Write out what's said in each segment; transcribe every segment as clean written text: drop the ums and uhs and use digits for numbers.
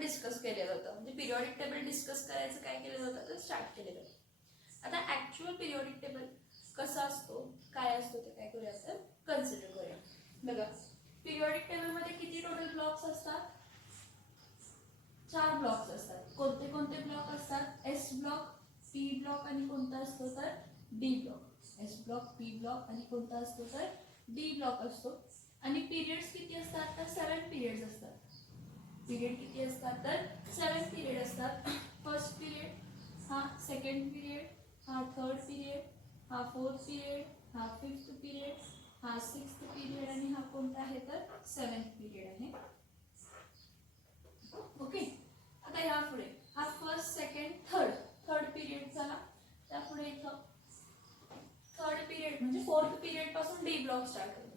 आपण डिस्कस केलेलं होतं, म्हणजे पिरियॉडिक टेबल डिस्कस करायचं काय केलेलं होतं तर स्टार्ट केलेलं. आता ऍक्च्युअल पिरियॉडिक टेबल कसा असतो, काय असतो ते काय करूया तर कन्सिडर करूया. बघा, पिरियॉडिक टेबल मध्ये किती टोटल ब्लॉक्स असतात? 4 ब्लॉक्स असतात. कोणते कोणते ब्लॉक असतात? एस ब्लॉक, पी ब्लॉक आणि कोणता असतो तर D block. S block, P block आणि कोणता असतो तर डी ब्लॉक असतो. आणि पिरियड्स किती असतात तर 7 पिरियड्स असतात. पिरियड किती असतात तर 7 पिरियड असतात. फर्स्ट पिरियड, हा सेकंड पिरियड, हा थर्ड पिरियड, हा फोर्थ पिरियड, हा फिफ्थ पिरियड, हा सिक्स्थ पिरियड आणि हा कोणता आहे तर 7th पिरियड आहे. ओके. आता या पुढे हा फर्स्ट सेकंड थर्ड पिरियड झाला. त्यापुढे इथं थर्ड पिरियड म्हणजे फोर्थ पिरियड पासून डी ब्लॉक स्टार्ट होतो.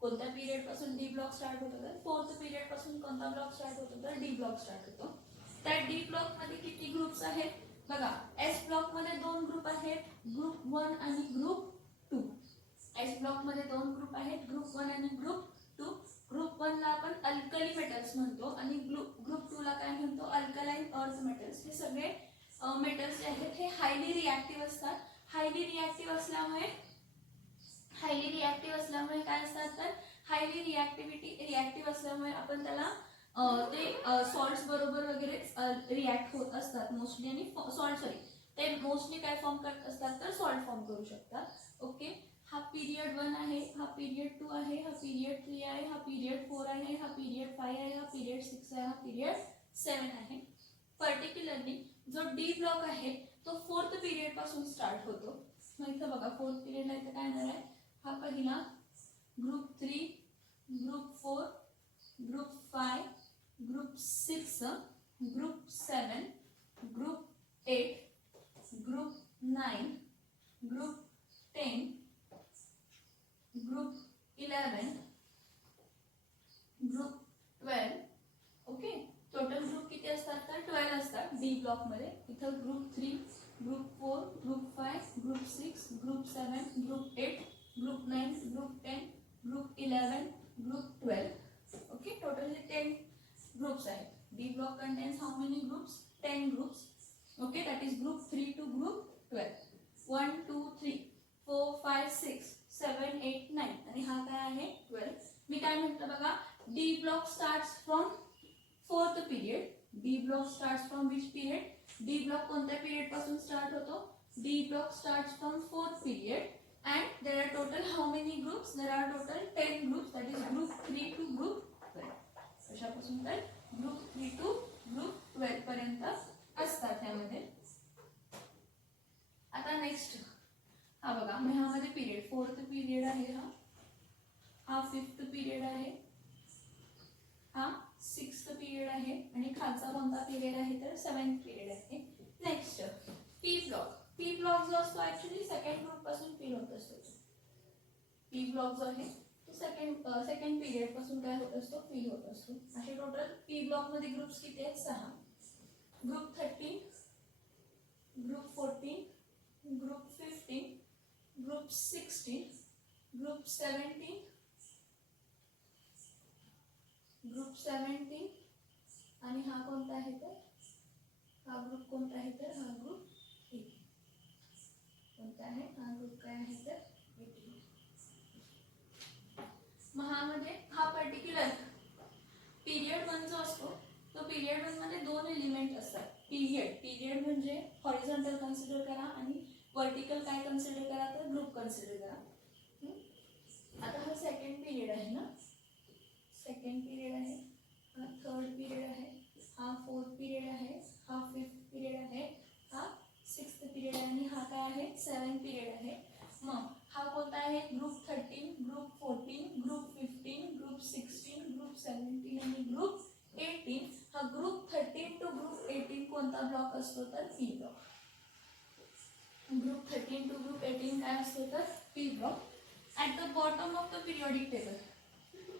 कोणत्या पिरियड पासून डी ब्लॉक स्टार्ट होतो तर फोर्थ पिरियड पासून कोणता ब्लॉक स्टार्ट होतो तर डी ब्लॉक स्टार्ट होतो. त्या डी ब्लॉक मध्ये किती ग्रुप्स आहेत? बघा, एस ब्लॉक मध्ये 2 ग्रुप आहेत, ग्रुप 1 आणि ग्रुप 2. एस ब्लॉक मध्ये 2 ग्रुप आहेत, ग्रुप 1 आणि ग्रुप 2. ग्रुप 1 ला आपण अल्कली मेटल्स म्हणतो आणि ग्रुप 2 ला काय म्हणतो? Alkaline earth metals. हे सगळे मेटल्स जे आहेत हे हायली रिॲक्टिव्ह असतात. हायली रिॲक्टिव्ह असल्यामुळे काय असतात तर हायली रिॲक्टिव्ह असल्यामुळे आपण त्याला ते सॉल्ट्स बरोबर वगैरे रिॲक्ट होत असतात मोस्टली. आणि ते मोस्टली काय फॉर्म करत असतात तर सॉल्ट फॉर्म करू शकतात. ओके. हा पिरियड 1 आहे, हा पिरियड 2 आहे, हा पिरियड 3 आहे, हा पिरियड 4 आहे, हा पिरियड 5 आहे, हा पिरियड 6 आहे, हा पिरियड 7 आहे. पर्टिक्युलरली जो डी ब्लॉक आहे तो फोर्थ पिरियड पासून स्टार्ट होतो. मग इथं बघा, फोर्थ पिरियडला इथं काय येणार आहे? हा पहिला, group 3, group 4, group 5, group 6, group 7, group 8, group 9, group 10, group 11, group 12. Okay. Total group किती असतात तर 12 असतात डी ब्लॉक मध्ये. इथं group 3, group 4, group 5, group 6, group 7, group 8, group 9, group 10, group 11, group 12. Okay. Total हे 10 ग्रुप्स आहेत. D block contains how many groups? 10 groups. Okay. That is group 3 to group 12. 1 2 3 4 5 6 7 8 9 आणि हा काय आहे 12. मी काय म्हटलं बघा, D block starts from fourth period. D block starts from which period? D block कोणत्या पिरियड पासून स्टार्ट होतो? D block starts from fourth period. and there are total how many groups? There are total 10 groups, that is group 3 to group 12. कशापासून तर group 3 to group 12 पर्यंत असतात ह्यामध्ये. आता next हा बघा, मग ह्यामध्ये पिरियड फोर्थ पिरियड आहे, हा फिफ्थ पिरियड आहे, हा सिक्स्थ पिरियड आहे आणि खालचा कोणता पिरियड आहे तर 7th पिरियड आहे. Next P block. P block जो असतो ऍक्च्युली सेकंड ग्रुप पासून फिल होत असतो. पी ब्लॉक जो आहे तो सेकंड पिरियड पासून काय होत असतो? फिल होत असतो. असे टोटल पी ब्लॉक मध्ये ग्रुप्स किती आहेत? 6. Group 13, group 14, group 15, group 16, group 17, group 17 आणि हा कोणता आहे तर हा ग्रुप कोणता आहे तर हा ग्रुप 18. कोणता आहे हा ग्रुप? काय आहे तर 18. महामध्ये हा पर्टिक्युलर पिरियड 1 जो असतो तो पिरियड 1 मध्ये 2 एलिमेंट असतात. पिरियड म्हणजे हॉरिझॉन्टल कन्सिडर करा आणि वर्टिकल काय कन्सिडर करा तर ग्रुप कन्सिडर करा. आता हा सेकंड पिरियड आहे ना, सेकंड पिरियड आहे, हा थर्ड पिरियड आहे, हा फोर्थ पिरियड आहे, हा फिफ्थ पिरियड आहे, हा सिक्स्थ पिरियड आहे आणि हा काय आहे 7th पिरियड आहे. मग हा कोणता आहे? Group 13, group 14, group 15, group 16, group 17 आणि ग्रुप 18. हा ग्रुप 13 टू ग्रुप 18 कोणता ब्लॉक असतो तर P block. Group 13 to group 18 काय असतो तर P block. At the bottom of the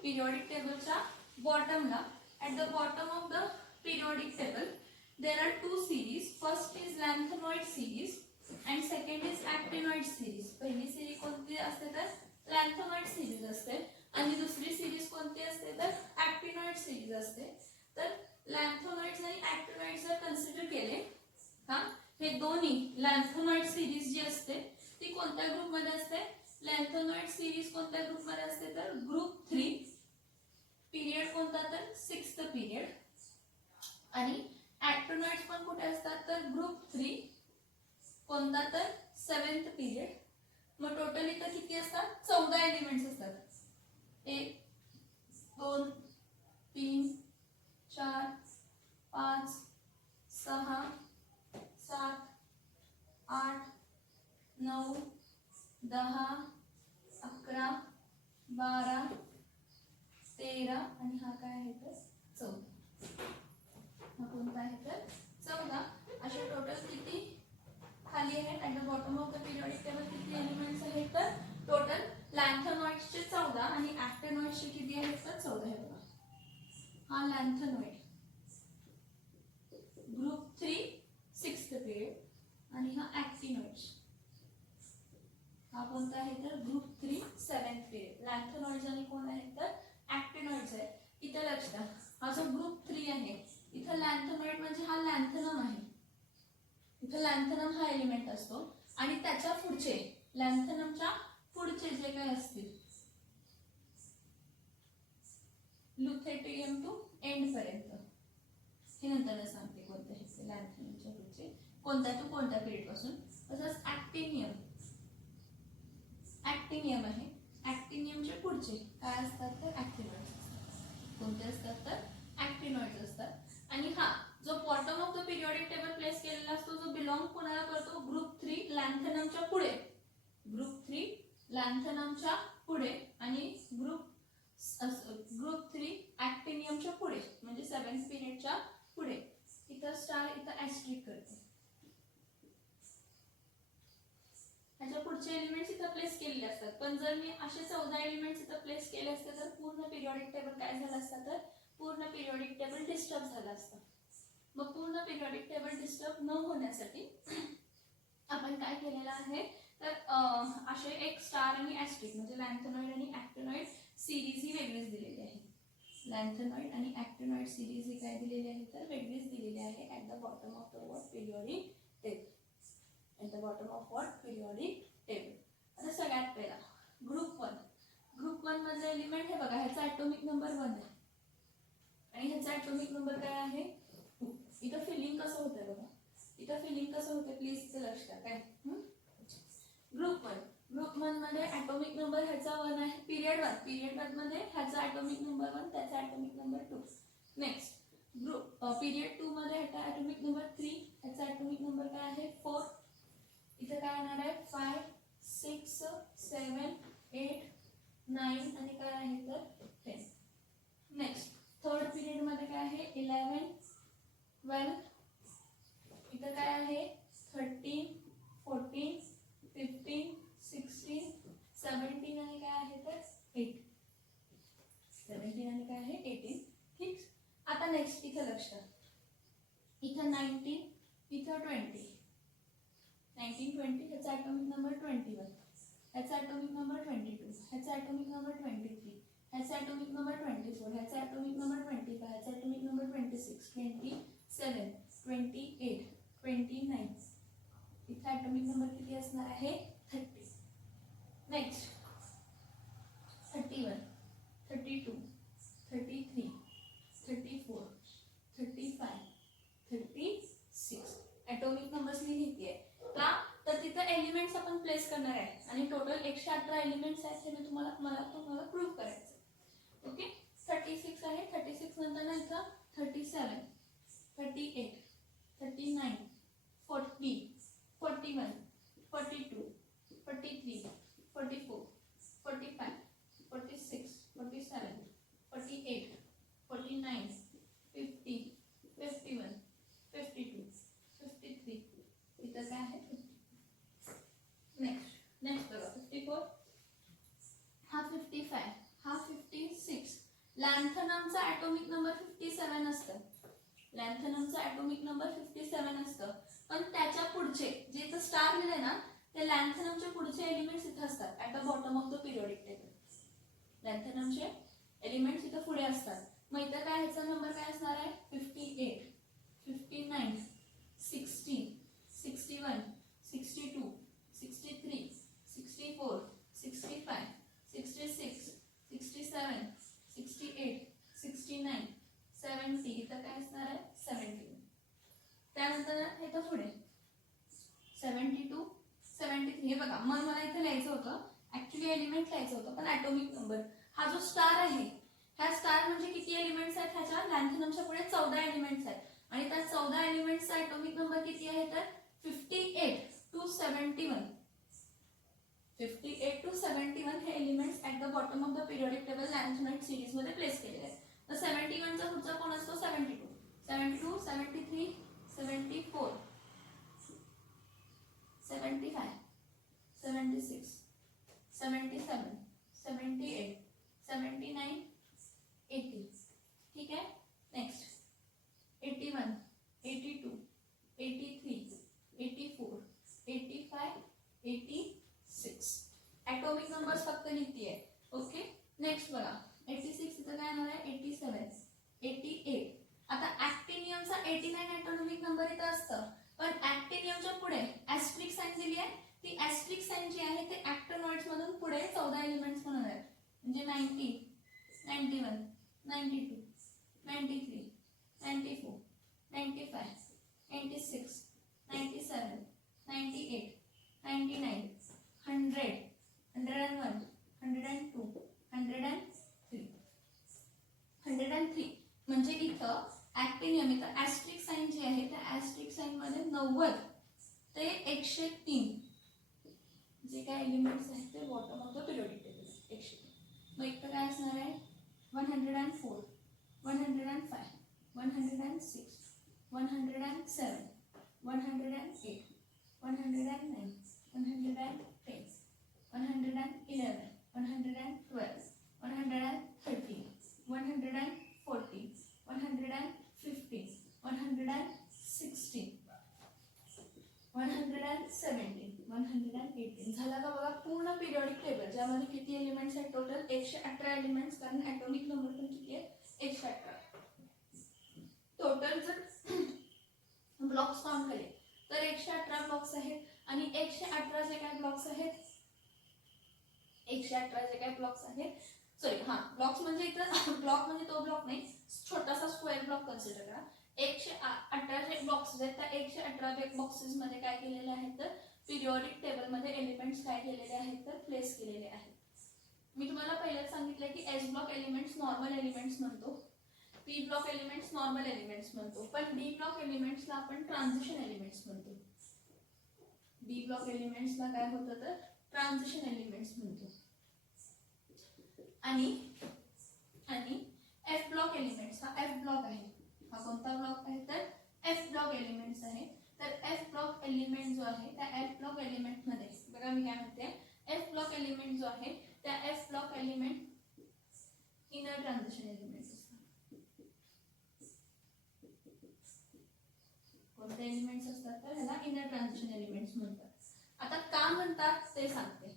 periodic टेबलच्या बॉटमला, at the bottom of the periodic table there are 2 series. First is lanthanoid series and second is actinoid series. पहिली series कोणती असते तर लॅन्थेनॉइड series असते आणि दुसरी सिरीज कोणती असते तर ॲक्टिनॉइड सिरीज असते. तर लॅन्थोनॉइड्स आणि ऍक्टिनॉइड्स जर कन्सिडर केले हा, हे दोन्ही लॅन्थोनॉइड सिरीज जी असते ती कोणत्या ग्रुप मध्ये असते? लॅन्थोनॉइड सिरीज कोणत्या ग्रुप मध्ये असते? तर ग्रुप 3. पिरियड कोणता? तर 6th पिरियड. आणि ऍक्टिनॉइड्स पण कुठे असतात? तर ग्रुप 3 कोणता? तर 7th पिरियड. मग टोटल इथं किती असतात? 14 एलिमेंट्स असतात. 1 2 3 4 5 6 7 8 9 10 11 12 13 आणि हा काय आहे तर 14. हा कोणता आहे तर 14. अशा टोटल किती खाली आहेत? At the bottom of the periodic table किती एलिमेंट्स आहेत? तर टोटल लॅन्थोनॉइड्सचे 14 आणि ऍक्टिनॉइड्सचे किती आहेत? तर 14 आहे बघा. हा लॅन्थोनॉइड ग्रुप 3 6th पिरियड आणि हा ऍक्टिनॉइड्स हा कोणता आहे? तर ग्रुप 3 7th पिरियड. लॅन्थोनॉइड्स आणि कोण आहेत? तर ऍक्टिनॉइड्स आहे. इथे लक्ष द्या, हा जो ग्रुप 3 आहे इथं लॅन्थोनॉइड म्हणजे हा लॅन्थनम आहे. इथं लॅन्थनम हा एलिमेंट असतो आणि त्याच्या पुढचे लॅन्थनमच्या पुढचे जे काही असतील लुथेटियम टू एंड पर्यंत हे नंतर सांगते कोणते हे लॅन्थनमच्या पुढचे कोणत्या टू कोणत्या पिरियड पासून. तसंच ऍक्टिनियम आहे. ऍक्टिनियमचे पुढचे काय असतात? तर ऍक्टिनॉइड्स असतात. कोणते असतात? तर ऍक्टिनॉइड्स असतात. आणि हा जो bottom of the periodic table place केलेला असतो जो बिलॉंग कोणाला करतो? ग्रुप 3 लॅन्थनमच्या पुढे. ग्रुप 3 लॅन्थनमच्या पुढे आणि ग्रुप 3 ऍक्टिनियमच्या पुढे म्हणजे 7th पिरियडच्या पुढे. इथं स्टार इथं ऍस्ट्रिक करते. ह्याच्या पुढचे एलिमेंट्स इथं प्लेस केलेले असतात. पण जर मी असे 14 एलिमेंट्स इथं प्लेस केले असते तर पूर्ण पिरियडिक टेबल काय झालं असतं? तर पूर्ण पिरियडिक टेबल डिस्टर्ब झालं असतं. मग पूर्ण पिरियडिक टेबल डिस्टर्ब न होण्यासाठी आपण काय केलेलं आहे? तर असे एक स्टार आणि ऍस्ट्रिक म्हणजे लॅन्थोनॉइड आणि ऍक्टिनॉइड सिरीज ही वेगळीच दिलेली आहे. लॅन्थोनॉइड आणि ऍक्टिनॉइड सिरीज ही काय दिलेली आहे? तर वेगळीच दिलेली आहे at the bottom of the what periodic table. At the bottom of what periodic table. आता सगळ्यात पहिला ग्रुप 1. ग्रुप 1 मधले एलिमेंट हे बघा, ह्याचा ॲटोमिक नंबर 1 आहे आणि ह्याचा ॲटोमिक नंबर काय आहे? इथं फिलिंग कसं होतंय बघा, इथं फिलिंग कसं होतं प्लीज इथं लक्ष द्या. काय ग्रुप 1 मध्ये ॲटोमिक नंबर ह्याचा 1 आहे. पिरियड 1 मध्ये ह्याचा ॲटोमिक नंबर 1 त्याचा atomic number 2. Next group period 2 मध्ये ह्याचा ॲटोमिक नंबर 3 ह्याचा ॲटोमिक नंबर काय आहे? 4. इथं काय येणार आहे? 5 6 7 8 9 आणि काय आहे तर 10. नेक्स्ट थर्ड पिरियड मध्ये काय आहे? 11 12. इथं काय आहे? 13 14 15 16 17 आणि काय आहे तर 8. 17 आणि काय आहे? 18. ठीक. आता नेक्स्ट इथं लक्ष द्या, इथं 19 इथं 20. 19 20 ह्याचा ॲटोमिक नंबर 21. ह्याचा ॲटोमिक नंबर 22. ह्याचा ॲटोमिक नंबर 23. ह्याचा ॲटोमिक नंबर 24. ह्याचा ॲटोमिक नंबर 25. ह्याचा ॲटोमिक नंबर 26 27 28 29. इथं ॲटोमिक नंबर किती असणार आहे? 30. नेक्स्ट 31 32 33 34 35 36. ॲटोमिक नंबर्स मी लिहिते का? तर तिथं एलिमेंट्स आपण प्लेस करणार आहे आणि टोटल 118 एलिमेंट्स आहेत हे मी तुम्हाला प्रूव्ह करायचं. ओके 36 आहे. 36 नंतर ना इथं 37 38 39 40 41 42 43 44 45 46 47 48 49 50 51 52 53. इथं काय आहे? नेक्स्ट बघा 54. हा 55. हा 56. लॅन्थनमचा ॲटोमिक नंबर 57 असतं. लॅन्थनमचा ॲटोमिक नंबर 57 असतं. पण त्याच्या पुढचे जे इथं स्टार लिहिले ना ते लॅन्थनमच्या पुढचे एलिमेंट्स इथं असतात at the bottom of the periodic table. लॅन्थनमचे एलिमेंट्स इथं पुढे असतात मग इथं काय ह्याचा नंबर काय असणार आहे 58, 59, 60, 61, 62, 63, 64, 65, 66, 67, 68, 69, 70. इथं काय असणार आहे 71. त्यानंतर इथं पुढे 72, 73. हे बघा मला इथं लिहायचं होतं, ऍक्च्युली एलिमेंट लिहायचं होतं पण ॲटॉमिक नंबर. हा जो स्टार आहे, ह्या स्टार म्हणजे किती एलिमेंट्स आहेत, ह्याच्या लॅन्थनमच्या पुढे 14 एलिमेंट्स आहेत आणि त्या 14 एलिमेंट्सचा ॲटॉमिक नंबर किती आहे तर 58 to 71. 58 to 71 हे elements at the bottom of the periodic table lanthanide series मध्ये प्लेस केलेले आहेत. तर 71 चा पुढचा कोण असतो 72, 72, 73, 74, 75, 76, 77, 78, 79, 80. ठीक आहे. नेक्स्ट 81, 82, 83, 84, 85, 86. ॲटॉमिक नंबर्स फक्त लिहितीये. ओके. नेक्स्ट बघा 86 इथं काय येणार आहे 87, 88. आता ॲक्टिनियमचा 89 ॲटॉमिक नंबर इथं असतं, पण ॲक्टिनियमच्या पुढे ॲस्ट्रिक साइन दिली आहे. ती ॲस्ट्रिक साइन जी आहे ते ॲक्टोनॉइड्स मधून पुढे 14 एलिमेंट्स म्हणून आहेत. म्हणजे 90, 91, 92, 93, 94, 95, 96, 97, 98, 99, 100, 101, 102, 103. 103 म्हणजे इथं ॲक्टिनियम, इथं ॲस्ट्रिक साइन जी आहे त्या ॲस्ट्रिक साइन मध्ये 90 ते 103 जे काय एलिमेंट्स आहेत ते bottom of the periodic table 103. मग इथं काय असणार आहे 104, 105, 106, 107, 108, 109, 110, 111, 112, 113, 114, 115, 116, 117, 118. झाला का बघा पूर्ण पिरियडिक टेबल, ज्यामध्ये किती एलिमेंट्स आहेत टोटल 118 एलिमेंट्स, कारण ॲटॉमिक नंबर पण किती आहे 118. टोटल जर ब्लॉक्स काउंट केले तर 118 ब्लॉक्स आहेत आणि 118 जे काय ब्लॉक्स आहेत 118 जे काय ब्लॉक्स आहेत सॉरी ब्लॉक्स म्हणजे इथं ब्लॉक म्हणजे तो ब्लॉक नाही, छोटासा स्क्वेअर ब्लॉक कन्सिडर करा. 118 जे बॉक्सेस आहेत त्या 118 बॉक्सेस मध्ये काय केलेले आहेत तर पिरियडिक टेबल मध्ये एलिमेंट्स काय केलेले आहेत तर प्लेस केलेले आहेत. मी तुम्हाला पहिलेच सांगितलं की S block elements normal elements म्हणतो, P block elements normal elements म्हणतो, पण डी ब्लॉक एलिमेंट्सला आपण ट्रान्झिशन एलिमेंट्स म्हणतो. डी ब्लॉक एलिमेंट्सला काय होतं तर ट्रान्झिशन एलिमेंट्स म्हणतो. आणि एफ ब्लॉक एलिमेंट्स, हा एफ ब्लॉक आहे. हा कोणता ब्लॉक आहे तर एफ ब्लॉक एलिमेंट्स आहे. तर एफ ब्लॉक एलिमेंट जो आहे त्या एफ ब्लॉक एलिमेंट मध्ये बघा मी काय म्हणते, एफ ब्लॉक एलिमेंट जो आहे त्या F block element inner transition element असतात. कोणते एलिमेंट्स असतात तर ह्याला इनर ट्रान्झिशन एलिमेंट्स म्हणतात. आता का म्हणतात ते सांगते,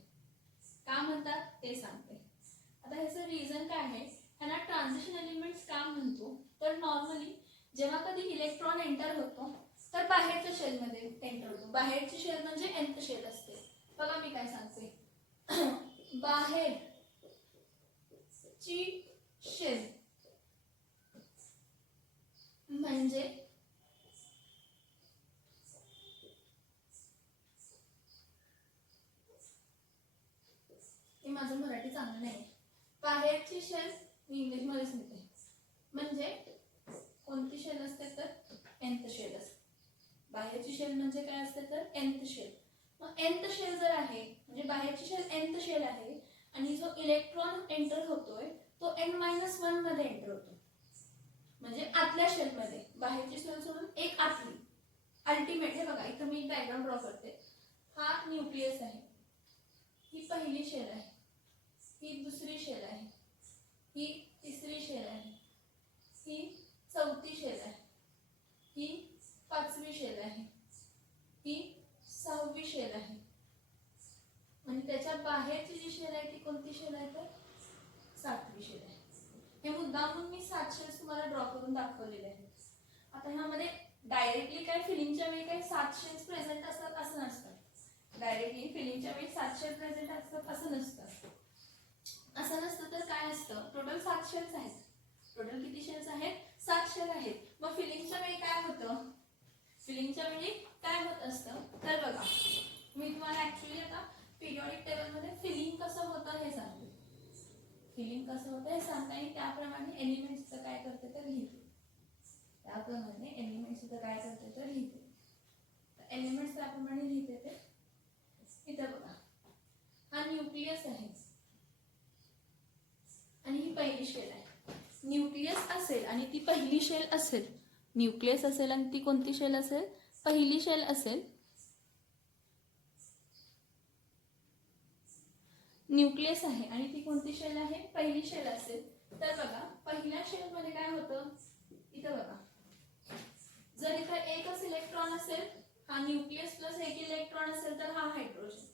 का म्हणतात ते सांगते. आता ह्याचं रिझन काय आहे, ह्याला ट्रान्झिशन एलिमेंट्स का म्हणतो तर नॉर्मली जेव्हा कधी इलेक्ट्रॉन एंटर होतो तर बाहेरच्या शेलमध्ये एंटर होतो. बाहेरची शेल म्हणजे nth शेल असते. बघा मी काय सांगते, बाहेरची शेल म्हणजे हे माझं मराठी चांगलं नाही. बाहेरची शेल मी इंग्लिशमध्ये सांगते, म्हणजे कोणती शेल असते तर nth शेल असते. बाहेरची शेल म्हणजे काय असते तर nth शेल. मग nth शेल जर आहे म्हणजे बाहेरची शेल nth शेल आहे आणि जो इलेक्ट्रॉन एंटर होतोय तो n-1 मध्ये एंटर होतो, म्हणजे आतल्या शेल मध्ये. बाहेरची शेल सोडून एक आतली अल्टिमेट. हे बघा इथं मी एक डायग्राम ड्रॉ करते. हा न्यूक्लियस आहे, ही पहिली शेल आहे, ही दुसरी शेल आहे, ही तिसरी शेल आहे, ही चौथी शेल आहे, ही पाचवी शेल आहे, ही सहावी शेल आहे. म्हणजे त्याच्या बाहेरची जी शेल आहे ती कोणती शेल आहे तर सातवी शेल आहे. हे मुद्दामून मी 7 शेल्स तुम्हाला ड्रॉ करून दाखवलेले आहेत. आता ह्यामध्ये डायरेक्टली काय फिलिंगच्या वेळी काही 7 शेल्स प्रेझेंट असतात असं नसतं. डायरेक्टली फिलिंगच्या वेळी 7 शेल्स प्रेझेंट असतात असं नसतं. असं नसतं तर काय असतं, टोटल 7 शेल्स आहेत. टोटल किती शेल्स आहेत? 7 शेल आहेत. मग फिलिंगच्या वेळी काय होतं? फिलिंगच्या वेळी काय होत असतं तर बघा, मी तुम्हाला ऍक्च्युली आता पिरियॉडिक टेबलमध्ये फिलिंग कसं होतं हे सांगते. फिलिंग कसं होतं हे सांगते आणि त्याप्रमाणे एलिमेंट्सचं काय करते तर लिहिते. त्याप्रमाणे एलिमेंट्सचं काय करते तर लिहिते. एलिमेंट्स त्याप्रमाणे लिहिते ते इथे बघा. हा न्यूक्लियस आहे आणि ही पहिली शेल आहे. न्यूक्लियस असेल आणि ती पहिली शेल असेल, न्यूक्लियस असेल आणि ती कोणती शेल असेल? पहिली शेल असेल. न्यूक्लियस आहे आणि ती कोणती शेल आहे? पहिली शेल असेल. तर बघा पहिल्या शेल मध्ये काय होतं, इथं बघा, जर इथं एकच इलेक्ट्रॉन असेल, हा न्यूक्लियस प्लस एक इलेक्ट्रॉन असेल तर हा हायड्रोजन,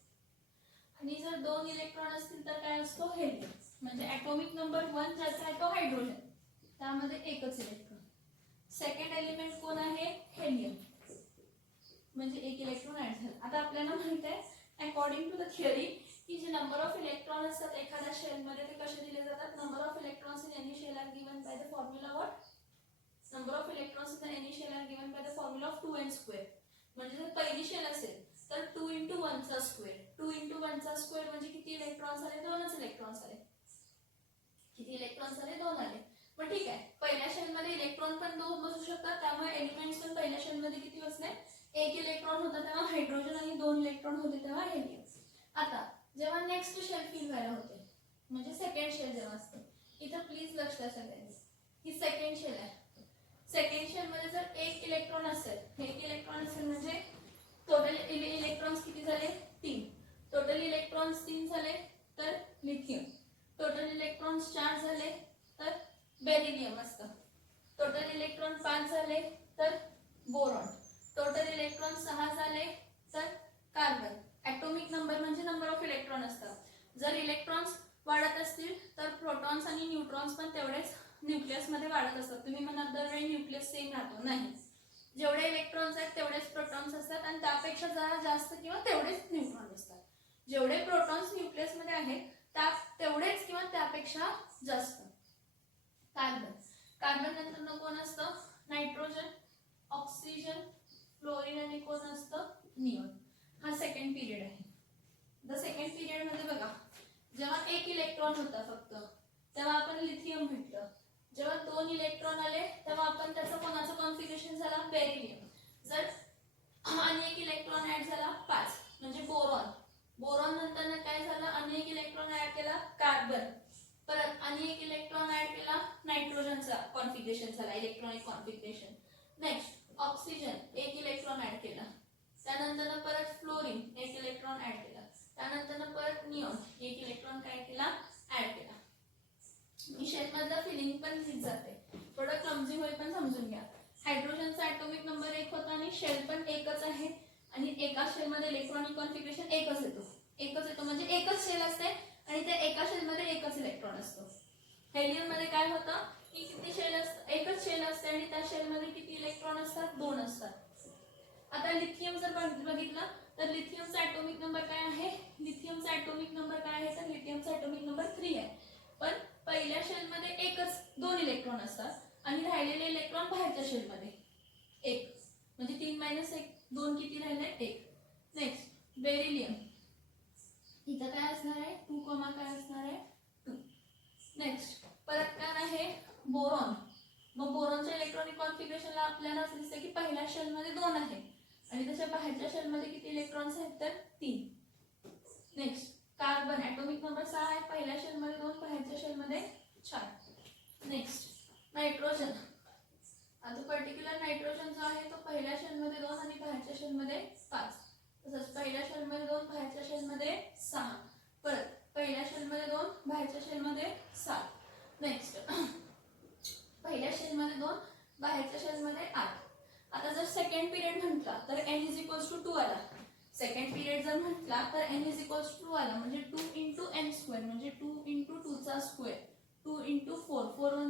आणि जर 2 इलेक्ट्रॉन असतील तर काय असतो? हेलियम. म्हणजे ॲटॉमिक नंबर 1 ज्याचा आहे तो हायड्रोजन, त्यामध्ये एकच इलेक्ट्रॉन. सेकंड एलिमेंट कोण आहे? हेलियम, म्हणजे एक इलेक्ट्रॉन ऍड झाला. आता आपल्याला माहित आहे अकॉर्डिंग टू द थिअरी की जे नंबर ऑफ इलेक्ट्रॉन असतात एखाद्या शेल मध्ये ते कसे दिले जातात? Number of electrons in any shell are given by the formula what? Number of electrons in any shell are given by the formula of 2n². म्हणजे जर पहिली शेल असेल तर 2 × 1² 2 × 1² म्हणजे किती इलेक्ट्रॉन्स आले? 2च इलेक्ट्रॉन्स आले. किती इलेक्ट्रॉन्स आले? 2 आले. मग ठीक आहे, पहिल्या शेल मध्ये इलेक्ट्रॉन पण 2 बसू शकतात, त्यामुळे एलिमेंट्स पण पहिल्या शेल मध्ये किती बसले? 1 इलेक्ट्रॉन होता तेव्हा हायड्रोजन आणि 2 इलेक्ट्रॉन होते तेव्हा हेलियम. आता जेव्हा नेक्स्ट शेल फिल व्हायला होते म्हणजे सेकंड शेल जेव्हा असते, इथं प्लीज लक्ष द्या सगळ्यांनी, ही सेकंड शेल आहे. सेकंड शेल मध्ये जर 1 इलेक्ट्रॉन असेल, 1 इलेक्ट्रॉन असेल म्हणजे टोटल इलेक्ट्रॉन्स किती झाले? 3. टोटल इलेक्ट्रॉन्स 3 झाले तर लिथियम. टोटल इलेक्ट्रॉन्स 4 झाले तर बेरिलियम असतं. टोटल इलेक्ट्रॉन 5 झाले तर बोरॉन. टोटल इलेक्ट्रॉन 6 झाले तर कार्बन. ॲटॉमिक नंबर म्हणजे नंबर ऑफ इलेक्ट्रॉन असतात. जर इलेक्ट्रॉन्स वाढत असतील तर प्रोटॉन्स आणि न्यूट्रॉन्स पण तेवढेच न्यूक्लियस मध्ये वाढत असतात. तुम्ही म्हणाल दरवेळी न्यूक्लियस सेम राहतो, नाही. जेवढे इलेक्ट्रॉन्स आहेत तेवढेच प्रोटॉन्स असतात आणि त्यापेक्षा जरा जास्त किंवा तेवढेच न्यूट्रॉन असतात. जेवढे प्रोटॉन्स न्यूक्लियस मध्ये आहेत तेवढेच किंवा त्यापेक्षा जास्त. कार्बन. कार्बन नंतर कोण असतं? नायट्रोजन, ऑक्सिजन, फ्लोरीन आणि कोण असतं? निऑन. हा सेकंड पिरियड आहे. द सेकंड पिरियड मध्ये बघा, जेव्हा 1 इलेक्ट्रॉन होता फक्त तेव्हा आपण लिथियम म्हटलं. जेव्हा 2 इलेक्ट्रॉन आले तेव्हा आपण त्याचं कोणाचं कॉन्फिगरेशन झाला? बेरिलियम. जर आणि 1 इलेक्ट्रॉन ऍड झाला 5 म्हणजे बोरॉन. बोरॉन नंतर काय झालं? आणि 1 इलेक्ट्रॉन ऍड केला कार्बन. परत आणि 1 इलेक्ट्रॉन ऍड केला नायट्रोजनचा कॉन्फिगरेशन झाला, electronic configuration. Next oxygen 1 electron add केला. त्यानंतर परत फ्लोरीन 1 इलेक्ट्रॉन ऍड केला. त्यानंतर परत निऑन 1 इलेक्ट्रॉन काय केला? ऍड केला. शेल मधलं फिलिंग पण लिहित जाते, थोडं क्लमझी होईल पण समजून घ्या. हायड्रोजनचा ॲटॉमिक नंबर 1 होता आणि शेल पण एकच आहे आणि एका शेल मध्ये इलेक्ट्रॉनिक कॉन्फिगरेशन एकच येतो म्हणजे एकच शेल असते आणि त्या एका शेल मध्ये एकच इलेक्ट्रॉन असतो. हेलियम मध्ये काय होतं की किती शेल असतात? एकच शेल असते आणि त्या शेल मध्ये किती इलेक्ट्रॉन असतात? 2 असतात. आता लिथियम जर बघितलं तर लिथियमचा ॲटॉमिक नंबर काय आहे? लिथियमचा ॲटॉमिक नंबर काय आहे? तर लिथियमचा ॲटॉमिक नंबर 3 आहे. पण पहिल्या शेल मध्ये एकच 2 इलेक्ट्रॉन असतात आणि राहिलेले इलेक्ट्रॉन बाहेरच्या शेल मध्ये 1 म्हणजे 3 - 1 2 किती राहिले? 1. नेक्स्ट बेरिलियम, इथं काय असणार आहे? 2, काय असणार आहे? 2. नेक्स्ट परत काय आहे? बोरॉन. मग बोरॉनच्या इलेक्ट्रॉनिक कॉन्फिगरेशनला आपल्याला असं दिसतं की पहिल्या शेल मध्ये 2 आहे आणि त्याच्या बाहेरच्या शेल मध्ये किती इलेक्ट्रॉन्स आहेत? तर 3. नेक्स्ट कार्बन ॲटॉमिक नंबर 6 आहे. पहिल्या शेल मध्ये 2, बाहेरच्या शेल मध्ये 4. Next nitrogen. आता पर्टिक्युलर नायट्रोजन जो आहे तो पहिल्या शेल मध्ये 2 आणि बाहेरच्या शेल मध्ये 5. तसंच पहिल्या शेल मध्ये 2, बाहेरच्या शेल मध्ये 6. परत पहिल्या शेल मध्ये 2, बाहेरच्या शेल मध्ये 7. नेक्स्ट पहिल्या शेल मध्ये 2, बाहेरच्या शेल मध्ये 8. आता जर सेकंड पिरियड म्हटला तर n = 2 आला. सेकंड पिरियड जर म्हटला तर n = 2 आला म्हणजे 2 × n² म्हणजे 2 × 2 चा स्क्वेअर 2 × 4 4 ×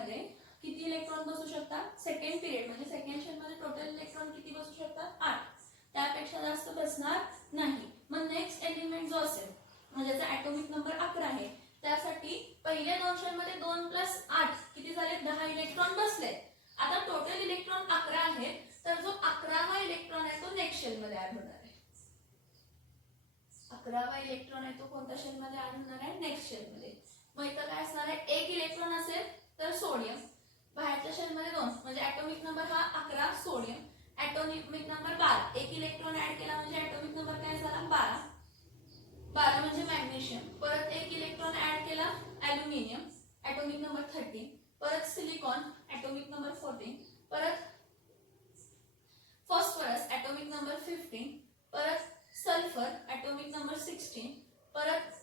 मध्ये किती इलेक्ट्रॉन बसू शकतात? सेकंड पिरियड म्हणजे सेकंड शेल मध्ये टोटल इलेक्ट्रॉन किती बसू शकतात? 8. त्यापेक्षा जास्त बसणार नाही. मग नेक्स्ट एलिमेंट जो असेल म्हणजे ज्याचा ॲटॉमिक नंबर 11 आहे त्यासाठी पहिल्या 2 शेल मध्ये 2 + 8 किती झाले? 10 इलेक्ट्रॉन बसले. आता टोटल इलेक्ट्रॉन 11 आहेत, तर जो 11वा इलेक्ट्रॉन आहे तो नेक्स्ट शेल मध्ये ऍड होणार आहे. 11वा इलेक्ट्रॉन आहे तो कोणत्या शेल मध्ये ऍड होणार आहे? नेक्स्ट शेल मध्ये. मग इथं काय असणार आहे? एक इलेक्ट्रॉन असेल तर सोडियम, बाहेरच्या शेल मध्ये 2 म्हणजे ॲटॉमिक नंबर हा 11 सोडियम, ॲटॉमिक नंबर 12. एक इलेक्ट्रॉन ऍड केला म्हणजे ॲटॉमिक नंबर काय झाला? 12. 12 म्हणजे मॅग्नेशियम. परत एक इलेक्ट्रॉन ऍड केला ॲल्युमिनियम, ॲटॉमिक नंबर 13. परत सिलिकॉन, ॲटॉमिक नंबर 14. परत फॉस्फरस, ॲटॉमिक नंबर 15. परत सल्फर, ॲटॉमिक नंबर 16. परत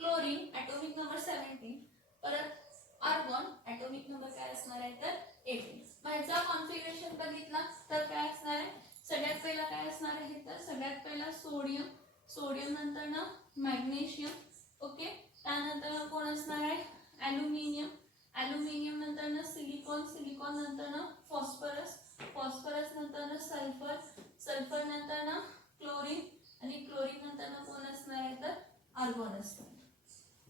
क्लोरीन, ॲटॉमिक नंबर 17. परत आर्गॉन, ॲटॉमिक नंबर काय असणार आहे? तर 18. ह्याचा कॉन्फिगरेशन बघितला तर काय असणार आहे? सगळ्यात पहिला काय असणार आहे? तर सगळ्यात पहिला सोडियम, सोडियम नंतर ना मॅग्नेशियम, ओके. त्यानंतर कोण असणार आहे? ॲल्युमिनियम, ॲल्युमिनियम नंतर ना सिलिकॉन, सिलिकॉन नंतर ना फॉस्फरस, फॉस्फरस नंतर ना सल्फर, सल्फर नंतर ना क्लोरीन आणि क्लोरीन नंतर ना कोण असणार आहे? तर आर्गॉन असणार.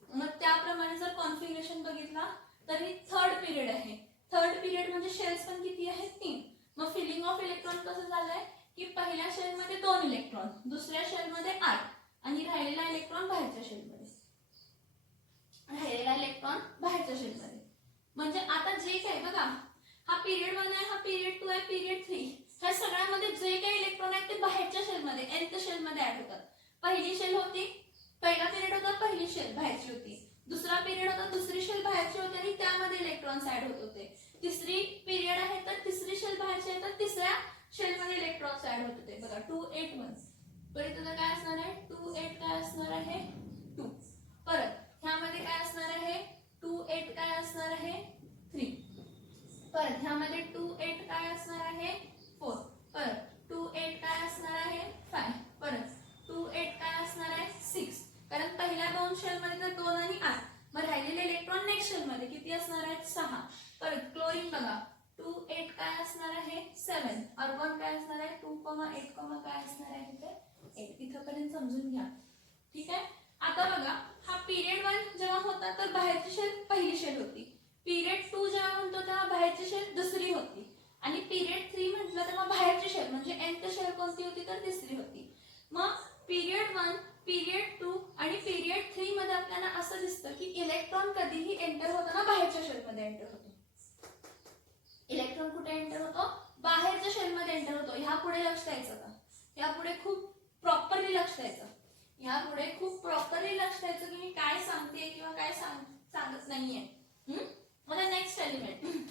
मग त्याप्रमाणे जर कॉन्फिगरेशन बघितला तर ही थर्ड पिरियड आहे. थर्ड पिरियड म्हणजे शेल्स पण किती आहेत? 3. मग फिलिंग ऑफ इलेक्ट्रॉन कसं झालंय की पहिल्या शेल मध्ये 2 इलेक्ट्रॉन, दुसऱ्या शेल मध्ये 8 आणि राहिलेला इलेक्ट्रॉन बाहेरच्या शेल मध्ये, राहिलेला इलेक्ट्रॉन बाहेरच्या शेल मध्ये. म्हणजे आता जे काही बघा हा पिरियड 1 आहे, हा पिरियड 2 आहे, पिरियड 3, ह्या सगळ्यामध्ये जे काही इलेक्ट्रॉन आहेत ते बाहेरच्या शेल मध्ये nth शेल मध्ये ऍड होतात. पहिली शेल होती, पहिला पिरियड होता, पहिली शेल बाहेरची होती. दुसरा पिरियड होता, दुसरी शेल बाहेरची होती आणि त्यामध्ये इलेक्ट्रॉन्स ऍड होत होते. तिसरी पिरियड आहे तर तिसरी शेल बाहेरची आहे तर तिसऱ्या शेल मध्ये इलेक्ट्रॉन्स ऍड होत होते. बघा 2 8 1. परत इथं काय असणार आहे? 2 8 काय असणार आहे? 2. परत ह्यामध्ये काय असणार आहे? 2 8 काय असणार आहे? 3. परत ह्यामध्ये 2 8 काय असणार आहे? 4. परत 2 8 काय असणार आहे? 5. परत 2 8 काय असणार आहे? 6. कारण पहिल्या 2 शेल मध्ये तर 2 आणि 8. मग राहिलेले इलेक्ट्रॉन नेक्स्ट शेल मध्ये किती असणार आहेत? 6. परत क्लोरीन बघा 2 8 काय असणार आहे? 7. आर्गॉन काय असणार आहे? 2, 8, काय असणार आहे? तर 8. इथपर्यंत समजून घ्या. ठीक आहे. आता बघा हा पिरियड 1 जेव्हा होता तर बाहेरची शेल पहिली शेल होती. पिरियड 2 जेव्हा म्हणतो तेव्हा बाहेरची शेल दुसरी होती आणि पिरियड 3 म्हटलं तेव्हा बाहेरची शेल म्हणजे nth शेल कोणती होती? तर तिसरी होती. मग पिरियड 1, पिरियड 2 आणि पिरियड 3 मध्ये आपल्याला असं दिसतं की इलेक्ट्रॉन कधीही एंटर होताना बाहेरच्या शेल मध्ये एंटर होतो. इलेक्ट्रॉन कुठे एंटर होतो? बाहेरच्या शेल मध्ये एंटर होतो. ह्या पुढे लक्ष द्यायचं का? यापुढे खूप प्रॉपरली लक्ष द्यायचं. यापुढे खूप प्रॉपरली लक्ष द्यायचं की मी काय सांगते किंवा काय सांगत नाहीये. आता नेक्स्ट एलिमेंट,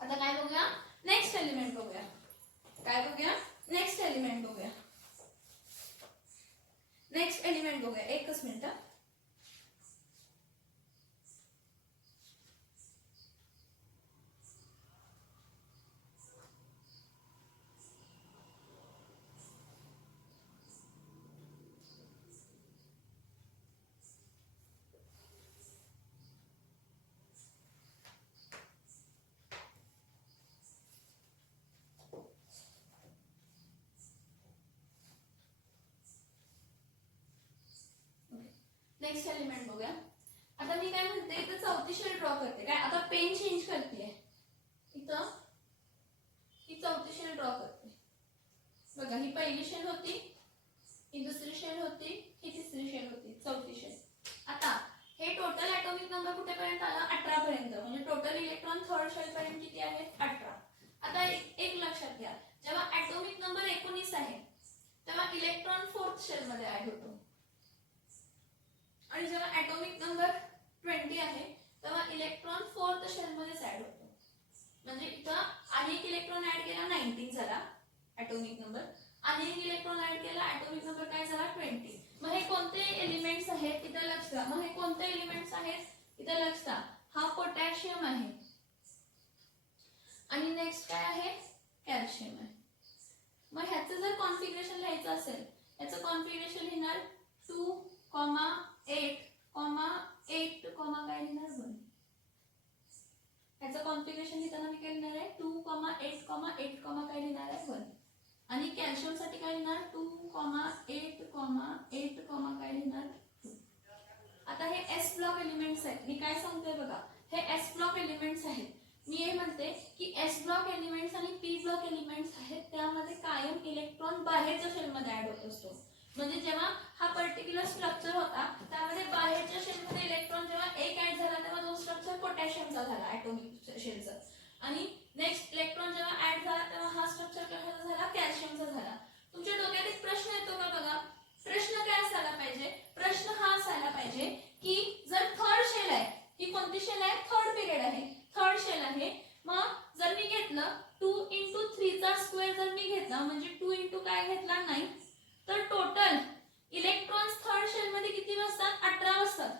आता काय बघूया? नेक्स्ट एलिमेंट बघूया. काय बघूया? नेक्स्ट एलिमेंट बघूया. नेक्स्ट एलिमेंट बघूया. एकच मिनिट. नेक्स्ट एलिमेंट बघूया. आता मी काय म्हणते इथं चौथी शेल ड्रॉ करते. काय आता पेन चेंज करते. इथं ही चौथी शेल ड्रॉ करते. बघा ही पहिली शेल होती, ही दुसरी शेल होती, ही तिसरी शेल होती, चौथी शेल. आता हे टोटल ॲटॉमिक नंबर कुठेपर्यंत आला? 18 पर्यंत. म्हणजे टोटल इलेक्ट्रॉन थर्ड शेल पर्यंत किती आहेत? 18. आता एक लक्षात घ्या, जेव्हा ॲटॉमिक नंबर 19 आहे तेव्हा इलेक्ट्रॉन फोर्थ शेल मध्ये ऍड होतो आणि जेव्हा ॲटॉमिक नंबर 20 आहे तेव्हा इलेक्ट्रॉन फोर्थ शेल मध्ये ऍड होतो. म्हणजे इथं आणि एक इलेक्ट्रॉन ऍड केला 19 झाला ॲटॉमिक नंबर, आणि एक इलेक्ट्रॉन ऍड केला ॲटॉमिक नंबर काय झाला? 20. मग हे कोणते एलिमेंट्स आहेत? इथं लक्ष द्या. मग हे कोणते एलिमेंट्स आहेत? इथं लक्ष द्या. हा पोटॅशियम आहे आणि नेक्स्ट काय आहे? कॅल्शियम आहे. मग ह्याचं जर कॉन्फिगरेशन लिहायचं असेल, याचं कॉन्फिगरेशन लिहिणार 2, 8, 8, काय लिहिणार? 1. ह्याचं कॉन्फिगरेशन लिहिताना मी काय लिहिणार आहे 2,8,8, काय लिहिणार आहे 1. आणि कॅल्शियम साठी काय लिहिणार 2,8,8, काय लिहिणार 2. आता हे एस ब्लॉक एलिमेंट्स आहेत. मी काय सांगतोय बघा, हे एस ब्लॉक एलिमेंट्स आहेत. मी हे म्हणते की एस ब्लॉक एलिमेंट्स आणि पी ब्लॉक एलिमेंट्स आहेत त्यामध्ये कायम इलेक्ट्रॉन बाहेरच्या शेलमध्ये ऍड होत असतो. म्हणजे जेव्हा हा पर्टिक्युलर स्ट्रक्चर होता त्यामध्ये बाहेरच्या शेलमध्ये इलेक्ट्रॉन जेव्हा एक ऍड झाला तेव्हा तो स्ट्रक्चर पोटॅशियमचा झाला ऍटॉमिक शेलचा. आणि नेक्स्ट इलेक्ट्रॉन जेव्हा ऍड झाला तेव्हा हा स्ट्रक्चर कशाचा झाला, कॅल्शियमचा झाला. तुमच्या डोक्यात एक प्रश्न येतो का बघा, प्रश्न काय असायला पाहिजे, प्रश्न हा असायला पाहिजे की जर थर्ड शेल आहे, ही कोणती शेल आहे, थर्ड पिरियड आहे, थर्ड शेल आहे, मग जर मी घेतलं 2 × 3 चा स्क्वेअर जर मी घेतला म्हणजे 2 × काय घेतला 9, तर टोटल इलेक्ट्रॉन्स थर्ड शेल मध्ये किती बसतात, 18 बसतात.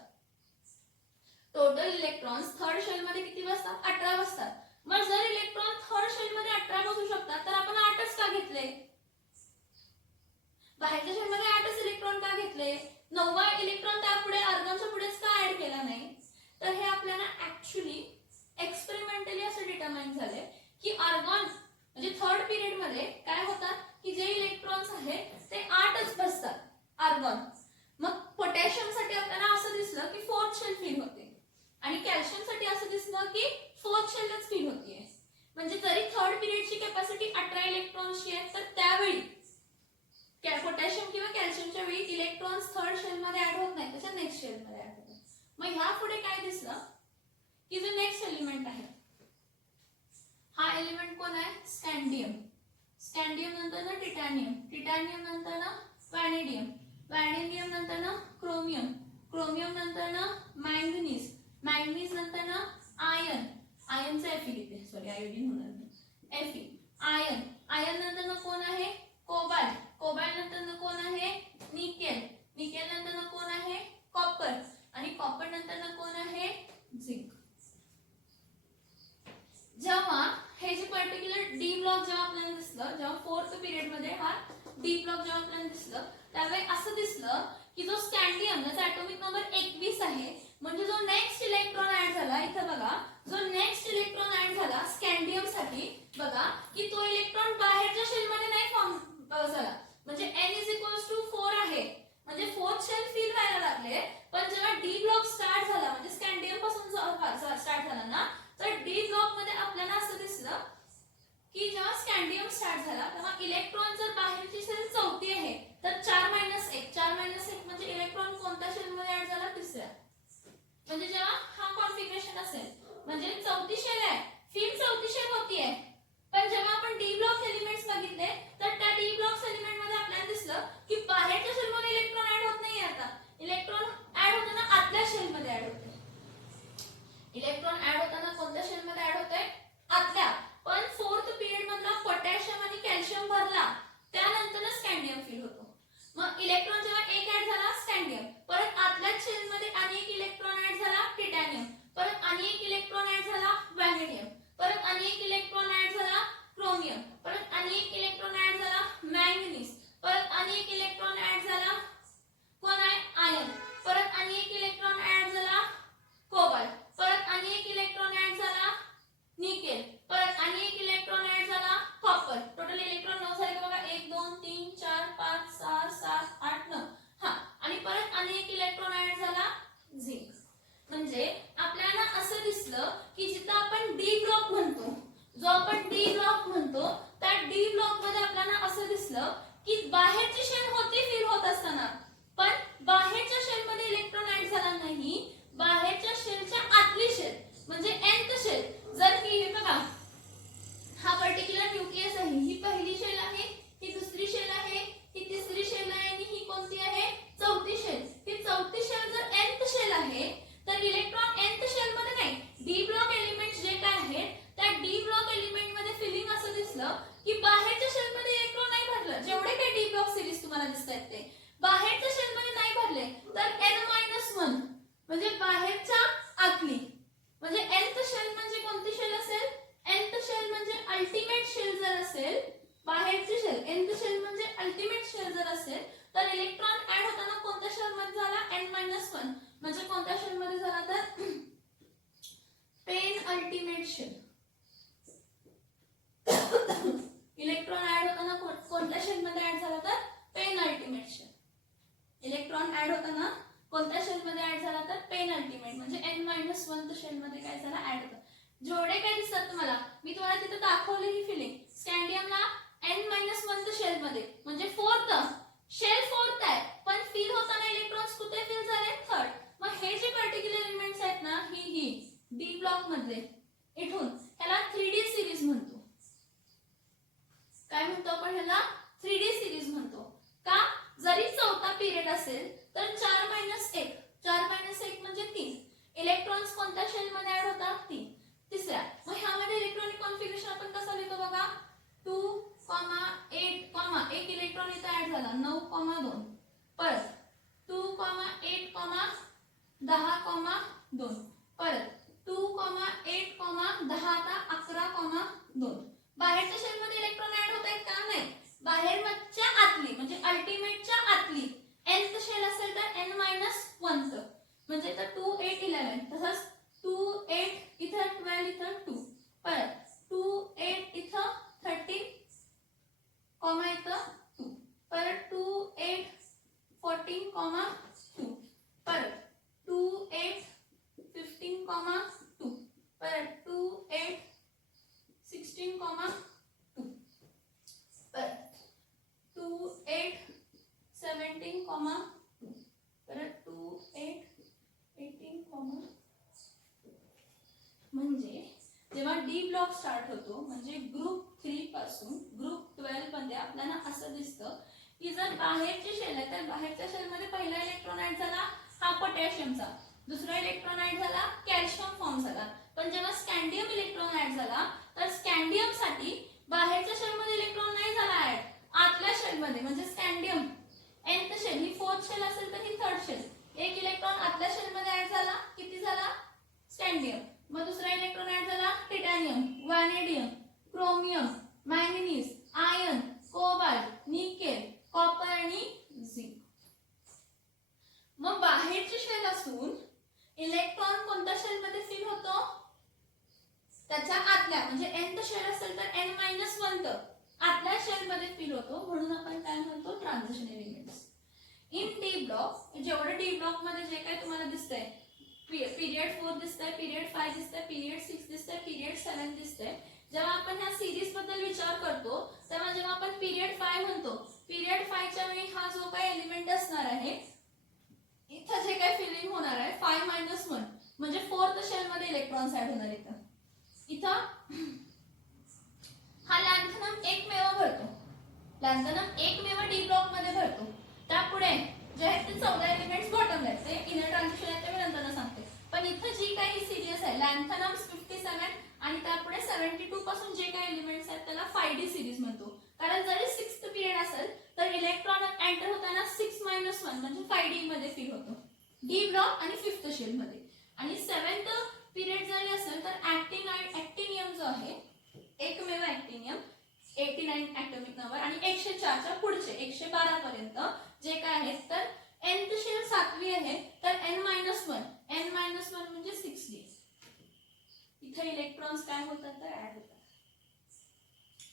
टोटल इलेक्ट्रॉन्स थर्ड शेल मध्ये किती बसतात, 18 बसतात. मग जर इलेक्ट्रॉन थर्ड शेल मध्ये 18 बसू शकतात तर आपण 8च का घेतले, बाहेरच्या शेल मध्ये 8च इलेक्ट्रॉन का घेतले, 9वा इलेक्ट्रॉन त्यापुढे आर्गॉनच्या पुढेच का ऍड केला नाही. तर हे आपल्याला ऍक्च्युअली एक्सपेरिमेंटली असं डिटरमाइन झाले की आर्गॉन म्हणजे थर्ड पिरियड मध्ये काय होतात की जे इलेक्ट्रॉन्स आहेत ते 8च बसतात आर्गॉन. मग पोटॅशियम साठी आपल्याला असं दिसलं की फोर्थ शेल फिल होते आणि कॅल्शियम साठी असं दिसलं की फोर्थ शेलच फिल होतीये. म्हणजे जरी थर्ड पिरियडची कॅपॅसिटी 18 इलेक्ट्रॉन्सची आहे तर त्यावेळी पोटॅशियम किंवा कॅल्शियमच्या वेळी इलेक्ट्रॉन्स थर्ड शेल मध्ये ऍड होत नाही, त्याच्या नेक्स्ट शेल मध्ये ऍड होतात. मग ह्या पुढे काय दिसलं की जो नेक्स्ट एलिमेंट आहे हा एलिमेंट कोण आहे, स्कँडियम. स्कँडियम नंतर ना टिटॅनियम, टिटॅनियम नंतर ना व्हॅनेडियम, व्हॅनेडियम नंतर ना क्रोमियम, क्रोमियम नंतर ना मॅंगनीज, मॅंगनीज नंतर ना आयर्न, आयर्नचा एफी लिहिते, सॉरी आयोडीन होणार एफी, आयर्न, आयर्न नंतर ना कोण आहे, कोबाल्ट, कोबाल्ट नंतर ना कोण आहे, निकेल, निकेल नंतर ना कोण आहे, कॉपर, आणि कॉपर नंतर ना कोण आहे, झिंक. जेव्हा हे जे पर्टिक्युलर डी ब्लॉक जेव्हा आपल्याला दिसलं, जेव्हा फोर्थ पिरियड मध्ये हा डी ब्लॉक जेव्हा आपल्याला दिसलं त्यावेळी असं दिसलं की जो स्कँडियम त्याचा ऍटॉमिक नंबर 21 आहे. म्हणजे जो नेक्स्ट इलेक्ट्रॉन ऍड झाला, इथं बघा, जो नेक्स्ट इलेक्ट्रॉन ऍड झाला स्कँडियम साठी बघा की तो इलेक्ट्रॉन बाहेरच्या शेल मध्ये नाही फॉर्म झाला. म्हणजे n 4 आहे, म्हणजे फोर्थ शेल फिल व्हायला लागले. पण जेव्हा डी ब्लॉक स्टार्ट झाला म्हणजे स्कँडियम पासून स्टार्ट झाला ना, तर डी ब्लॉक मध्ये आपल्याला असं दिसलं की जेव्हा स्कँडियम स्टार्ट झाला तेव्हा इलेक्ट्रॉन जर बाहेरची शेल चौथी आहे तर 4 - 1 म्हणजे इलेक्ट्रॉन कोणत्या शेल मध्ये ऍड झाला, तिसऱ्या. म्हणजे जेव्हा हा कॉन्फिगरेशन असेल म्हणजे चौथी शेल आहे, फिल चौथी शेल होतीये. पण जेव्हा आपण डी ब्लॉक एलिमेंट्स बघितले तर त्या डी ब्लॉक एलिमेंट मध्ये आपल्याला दिसलं की बाहेरच्या शेल मध्ये इलेक्ट्रॉन ऍड होत नाहीये. आता इलेक्ट्रॉन ऍड होताना आतल्या शेल मध्ये ऍड होते. इलेक्ट्रॉन ऍड होताना कोणत्या शेल मध्ये ऍड होते, आतल्या. पण फोर्थ पिरियड मधला पोटॅशियम आणि कॅल्शियम भरला त्यानंतर स्कँडियम फिल होतो. मग इलेक्ट्रॉन जेव्हा एक ऍड झाला स्कँडियम, परत आतल्या शेल मध्ये आणि एक इलेक्ट्रॉन ऍड झाला टिटॅनियम, परत आणि एक इलेक्ट्रॉन ऍड झाला व्हॅनेडियम, परत आणि एक इलेक्ट्रॉन ऍड झाला क्रोमियम, परत आणि एक इलेक्ट्रॉन ऍड झाला मॅंगनीज, परत आणि एक इलेक्ट्रॉन ऍड झाला कोण आहे, आयर्न, परत आणि एक इलेक्ट्रॉन ऍड झाला कोबाल्ट, परत आणि एक इलेक्ट्रॉन ऍड झाला निकेल, परत आणि एक इलेक्ट्रॉन ऍड झाला कॉपर. टोटल इलेक्ट्रॉन 9 झाले का बघा, 1 2 3 4 5 6 7 8 9. हा, आणि परत आणि एक इलेक्ट्रॉन ऍड झाला झिंक. म्हणजे आपल्याला असं दिसलं की जिथं आपण डी ब्लॉक म्हणतो, जो आपण डी ब्लॉक म्हणतो त्या डी ब्लॉक मध्ये आपल्याला असं दिसलं की बाहेरची शेल होती फिल होत असताना, पण बाहेरच्या शेल मध्ये इलेक्ट्रॉन ऍड झाला नाही. बाहेरच्या शेलच्या आतली शेल म्हणजे nth शेल, जर की हे बघा हा पर्टिक्युलर न्यूक्लियस आहे, ही पहिली शेल आहे, ही दुसरी शेल आहे, ही तिसरी शेल आहे आणि ही कोणती आहे, चौथी शेल. ही चौथी शेल जर nth शेल आहे तर इलेक्ट्रॉन nth शेल मध्ये नाही. डी ब्लॉक एलिमेंट जे काय आहेत त्या डी ब्लॉक एलिमेंट मध्ये फिलिंग असं दिसलं की बाहेरच्या शेल मध्ये इलेक्ट्रॉन नाही भरलं. जेवढे काही डी ब्लॉक सिरीज तुम्हाला दिसतात ते बाहेरच्या शेल मध्ये नाही भरले तर n-1 म्हणजे बाहेरच्या आतली. म्हणजे nth शेल म्हणजे कोणती शेल असेल, nth शेल म्हणजे अल्टिमेट शेल जर असेल, बाहेरची शेल nth शेल म्हणजे अल्टिमेट शेल जर असेल तर इलेक्ट्रॉन ऍड होताना कोणत्या शेल मध्ये झाला, n-1 म्हणजे कोणत्या शेल मध्ये झाला तर penultimate shell. Electron add होताना कोणत्या शेल मध्ये ऍड झाला तर penultimate shell. Electron add होताना कोणत्या शेल मध्ये ऍड झाला तर पेन अल्टिमेट म्हणजे n-1 शेल मध्ये काय झाला ऍड होता. जेवढे काय दिसतात तुम्हाला मी तुम्हाला तिथे दाखवली ही फिलिंग. स्कॅन्डियमला n-1 शेल मध्ये म्हणजे फोर्थ शेल फोर्थ आहे पण फिल होताना इलेक्ट्रॉन्स कुठे फिल झाले थर्ड. मग हे जे पर्टिक्युलर एलिमेंट्स आहेत ना ही डी ब्लॉक मधले इथून ह्याला 3D सिरीज म्हणतो. काय म्हणतो आपण ह्याला 3D सिरीज म्हणतो. का जरी चौथा पिरियड असेल तर 4-1 4-1 म्हणजे 3 इलेक्ट्रॉन्स कोणत्या शेल मध्ये ऍड होतात 3. तिसऱ्या मग ह्यामध्ये इलेक्ट्रॉनिक कॉन्फिगरेशन आपण कसं लिहितो बघा 2,8, एक इलेक्ट्रॉन इथे ऍड झाला 9,2 परत 2,8, 10,2 परत 2,8, 10 आता 11,2. बाहेरच्या शेल मध्ये इलेक्ट्रॉन ऍड होत आहेत का नाही. बाहेरच्या आतली म्हणजे अल्टिमेटच्या आतली nth शेल असेल तर n-1 म्हणजे इथं 2, 8, 11 तसंच 2, 8 इथं 12 इथं 2 परत 2, 8 इथं 13 कॉमा इथं 2 परत 2, 8, 14, 2 परत 2, 8, 15, 2 परत 2, 8, 16, 2 परत 2, 8, 17, 2 परत 2, 8, 18, म्हणजे जेव्हा डी ब्लॉक स्टार्ट होतो म्हणजे ग्रुप 3 पासून ग्रुप 12 मध्ये आपल्याला असं दिसतं की जर बाहेरची शेल आहे तर बाहेरच्या शेल मध्ये पहिला इलेक्ट्रॉन ऍड झाला हा पोटॅशियमचा, दुसरा इलेक्ट्रॉन ऍड झाला कॅल्शियम फॉर्म झाला. पण जेव्हा स्कॅन्डियम इलेक्ट्रॉन ऍड झाला तर स्कॅन्डियम साठी बाहेरच्या शेल मध्ये इलेक्ट्रॉन नाही झाला ऍड, आतल्या शेल मध्ये म्हणजे स्कॅन्डियम nth शेल ही फोर्थ शेल असेल तर ही थर्ड शेल. एक इलेक्ट्रॉन आतल्या शेल मध्ये ऍड झाला किती झाला स्कॅन्डियम. मग दुसरा इलेक्ट्रॉन ऍड झाला titanium, vanadium, chromium, manganese, iron, cobalt, nickel, copper आणि झिंक. मग बाहेरची शेल असून इलेक्ट्रॉन कोणत्या शेल मध्ये फिल होतो त्याच्या आतल्या म्हणजे nth शेल असेल तर n-1 आतल्या शेल मध्ये फिल होतो म्हणून आपण काय म्हणतो transition elements. In D block जेवढे डी ब्लॉक मध्ये जे काही तुम्हाला दिसतंय पिरियड 4 दिसतंय, पिरियड 5 दिसतंय, पिरियड 6 दिसतंय, पिरियड 7 दिसतंय. जेव्हा आपण ह्या सिरीज बद्दल विचार करतो तेव्हा जेव्हा आपण पिरियड 5 म्हणतो पिरियड 5 च्या वेळी हा जो काही एलिमेंट असणार आहे इथं जे काही फिलिंग होणार आहे 5-1 म्हणजे फोर्थ शेल मध्ये इलेक्ट्रॉन्स ऍड होणार इथं हा लॅन्थनम एकमेव भरतो. लॅन्थनम एकमेव डी ब्लॉक मध्ये भरतो. त्यापुढे जे आहेत ते 14 एलिमेंट्स बॉटमला आहेत ते इनर ट्रान्झिशन आहे ते मी नंतर सांगते. पण इथं जी काही सिरीज आहे लॅन्थनम 57 आणि त्यापुढे 72 पासून जे काही एलिमेंट्स आहेत त्याला 5D सिरीज म्हणतो. कारण जरी 6th पिरियड असेल तर इलेक्ट्रॉन एंटर होताना 6-1 म्हणजे 5D मध्ये फिल होतो डी ब्लॉक आणि 5th शेल मध्ये. आणि 7th पिरियड जरी असेल तर ऍक्टिनियम जो आहे एकमेव ऍक्टिनियम 89 ऍटॉमिक नंबर आणि 104 च्या पुढचे 112 पर्यंत जे काय आहेत तर nth शेल 7वी आहे तर n-1 म्हणजे 6D. इथे इलेक्ट्रॉन्स काय होतात तर ऍड होतात.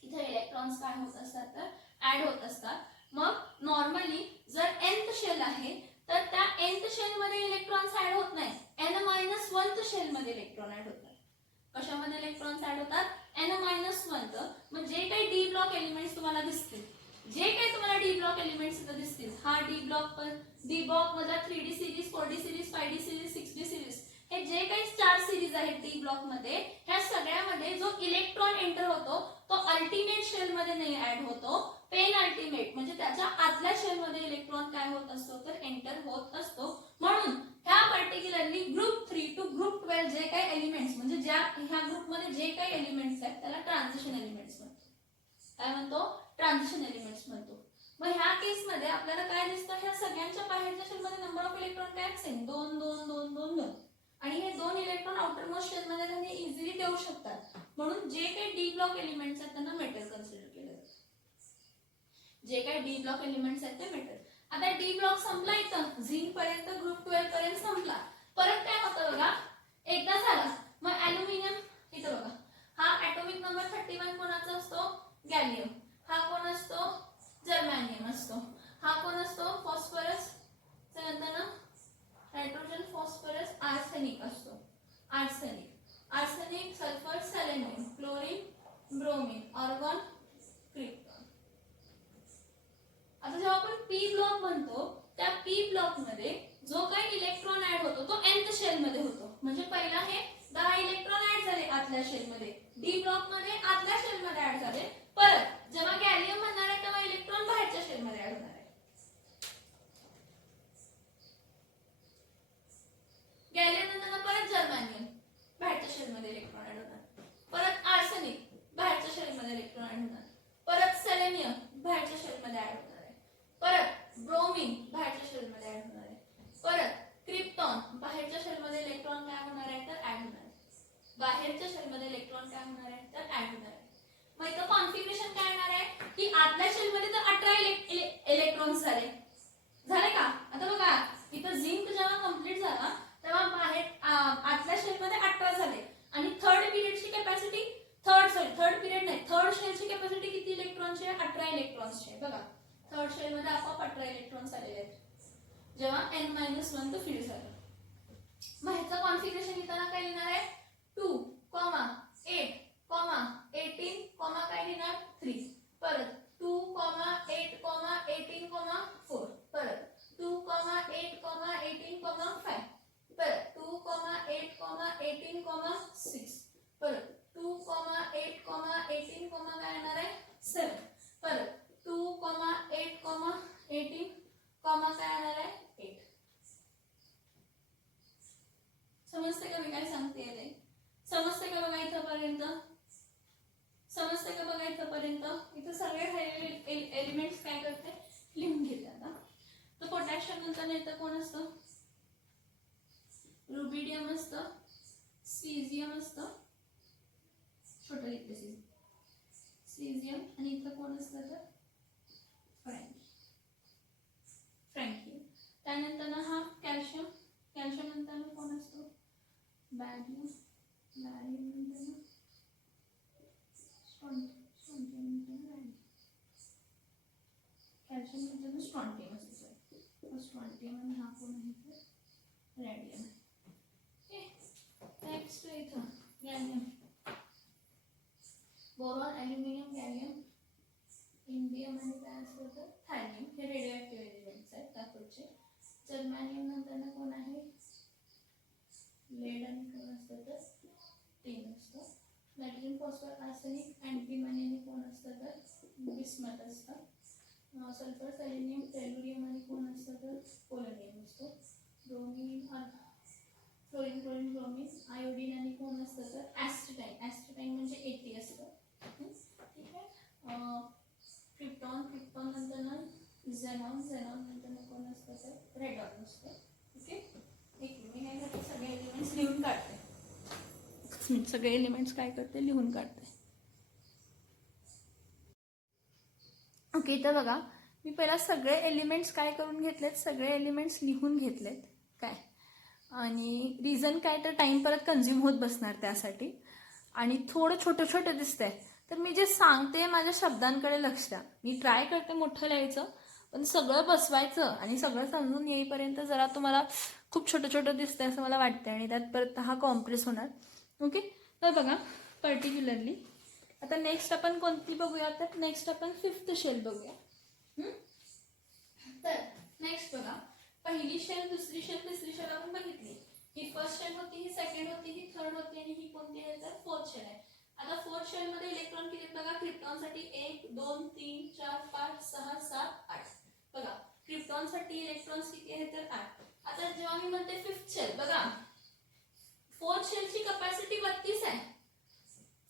इथे इलेक्ट्रॉन्स काय होत असतात तर ऍड होत असतात. मग नॉर्मली जर nth शेल आहे तर त्या nth शेल मध्ये इलेक्ट्रॉन्स ऍड होत नाही, n-1 शेल मध्ये इलेक्ट्रॉन ऍड होतात. कशामध्ये इलेक्ट्रॉन्स ऍड होतात n-1. मग जे काही डी ब्लॉक एलिमेंट्स तुम्हाला दिसतील जे काही तुम्हाला डी ब्लॉक एलिमेंट्स इथे दिसतील हा डी ब्लॉक मधला 3D series 4D series 5D series 6D series हे जे काही 4 सिरीज आहेत डी ब्लॉक मध्ये ह्या सगळ्यामध्ये जो इलेक्ट्रॉन एंटर होतो तो अल्टिमेट शेल मध्ये नाही ऍड होतो पेन अल्टिमेट म्हणजे त्याच्या आतल्या शेल मध्ये इलेक्ट्रॉन काय होत असतो तर एंटर होत असतो. म्हणून ह्या पर्टिक्युलरली ग्रुप 3 टू ग्रुप 12 जे काही एलिमेंट्स म्हणजे ज्या ह्या ग्रुप मध्ये जे काही एलिमेंट्स आहेत त्याला ट्रान्झिशन एलिमेंट्स म्हणतो. काय म्हणतो ट्रान्झिशन एलिमेंट्स म्हणतो. मग ह्या केस मध्ये आपल्याला काय दिसतं ह्या सगळ्यांच्या बाहेरच्या शेल मध्ये नंबर ऑफ इलेक्ट्रॉन काय सेम 2 2 2 2 2 आणि हे 2 इलेक्ट्रॉन आउटर मोस्ट शेल मध्ये त्यांनी इझिली देऊ शकतात. म्हणून जे काही डी ब्लॉक एलिमेंट्स आहेत त्यांना मेटल कन्सिडर केलं जातं. जे काही डी ब्लॉक एलिमेंट्स आहेत ते मेटल. आता डी ब्लॉक संपला इथं झिंक पर्यंत ग्रुप 12 पर्यंत संपला. परत काय होतं बघा एकदा झाला मग ॲल्युमिनियम आतल्या शेलमध्ये, डी ब्लॉक मध्ये आतल्या शेलमध्ये ऍड झाले. परत जेव्हा गॅलियम म्हणणार आहे तेव्हा इलेक्ट्रॉन बाहेरच्या शेलमध्ये ऍड होणार आहे. गॅलियम नंतर परत जर्मानियम बाहेरच्या शेलमध्ये इलेक्ट्रॉन ऍड होणार. परत आर्सेनिक बाहेरच्या शेलमध्ये इलेक्ट्रॉन ऍड होणार. परत सेलेनियम बाहेरच्या शेलमध्ये ऍड होणार आहे. परत ब्रोमीन बाहेरच्या शेलमध्ये ऍड होणार आहे. परत क्रिप्टॉन बाहेरच्या शेलमध्ये इलेक्ट्रॉन काय होणार आहे तर ऍड होणार आहे. बाहेरच्या शेलमध्ये इलेक्ट्रॉन काय होणार आहे तर ऍड होणार आहे. मग इथं कॉन्फिगरेशन काय येणार आहे की आतल्या शेलमध्ये तर 18 इलेक्ट्रॉन्स झाले का. आता बघा इथं झिंक जेव्हा कंप्लीट झाला तेव्हा बाहेर आतल्या शेलमध्ये 18 झाले आणि थर्ड पिरियडची कॅपॅसिटी थर्ड शेलची कॅपॅसिटी किती इलेक्ट्रॉनची आहे 18 इलेक्ट्रॉन्सची. बघा थर्ड शेल मध्ये आपोआप 18 इलेक्ट्रॉन्स आलेले आहेत जेव्हा n-1 तो फीड झालं. मग ह्याचं कॉन्फिगरेशन लिहिताना काय लिहिणार आहे 2, 8, 18, काय लिहिणार 3. परत 2, 8, 18, 4. परत 2, 8, 18, 5. परत 2, 8, 18, 6. परत 2, 8, 18, काय येणार आहे 7. परत 2, 8, 18, काय येणार आहे 8. समजते का मी काय सांगते ते. समजते का बघा इथपर्यंत. समजते का बघा इथपर्यंत. इथं सगळे एलिमेंट्स काय करते लिहून घेते. आता तर पोटॅशियम नंतर येतं कोण असतं रुबिडियम असतं, सीझियम असतं, छोटं लिहिते सीझियम. आणि इथं कोण असतं तर फ्रँकियम. त्यानंतर ना हा कॅल्शियम नंतर कोण असतो बॅरियम नंतर स्ट्रॉन्टियम कॅल्शियम नंतर स्ट्रॉन्टियम असतो. स्ट्रॉन्टियम आणि हा कोण आहे तर रॅडियम. नेक्स्ट इथं gallium, boron, aluminium, gallium, indium आणि काय असतं तर थायनियम. हे रेडिओ ऍक्टिव्ह एलिमेंट्स आहेत त्यापुढचे. जर्मॅनियम नंतर कोण आहे लेड आणि कोण असतं तर टिन असतं. नायट्रोजन, फॉस्फर, आर्सेनिक, अँटीमनी आणि कोण असतं तर बिस्मथ असतं. सल्फर, सेलेनियम, टेल्युरियम आणि कोण असतं तर पोलोनियम असतो. ब्रोमीन, फ्लोरीन, ब्रोमीन, आयोडीन आणि कोण असतं तर ॲस्टेटाईन म्हणजे 80 असतं. ठीक आहे. क्रिप्टॉन नंतर झेनॉन नंतर कोण असतं तर रेडॉन असतं. ओके. एक मी काय करते सगळे एलिमेंट्स लिहून काढते. सगळे एलिमेंट्स काय करते लिहून काढते. ओके. तर बघा मी पहिला सगळे एलिमेंट्स काय करून घेतलेत सगळे एलिमेंट्स लिहून घेतलेत काय. आणि रिझन काय तर टाइम परत कन्झ्युम होत बसणार त्यासाठी. आणि थोडं छोटं दिसतंय तर मी जे सांगते माझ्या शब्दांकडे लक्ष द्या. मी ट्राय करते मोठं लिहायचं पण सगळं बसवायचं आणि सगळं समजून येईपर्यंत जरा तुम्हाला खूप छोटं दिसतंय असं मला वाटतं आणि त्यात परत हा कॉम्प्रेस होणार. ओके. तर बघा पर्टिक्युलरली आता नेक्स्ट आपण कोणती बघूया तर नेक्स्ट आपण 5th शेल बघूया. तर नेक्स्ट बघा पहिली शेल, दुसरी शेल, तिसरी शेल आपण बघितली. ही फर्स्ट शेल होती, ही सेकंड होती, ही थर्ड होती आणि ही कोणती आहे तर 4th शेल आहे. आता 4th शेल मध्ये इलेक्ट्रॉन किती आहेत बघा. क्रिप्टॉन साठी 1, 2, 3, 4, 5, 6, 7, 8. बघा क्रिप्टॉन साठी इलेक्ट्रॉन्स किती आहेत तर 8. आता जेव्हा मी म्हणते 5th शेल बघा 4th शेलची कॅपॅसिटी 32 आहे.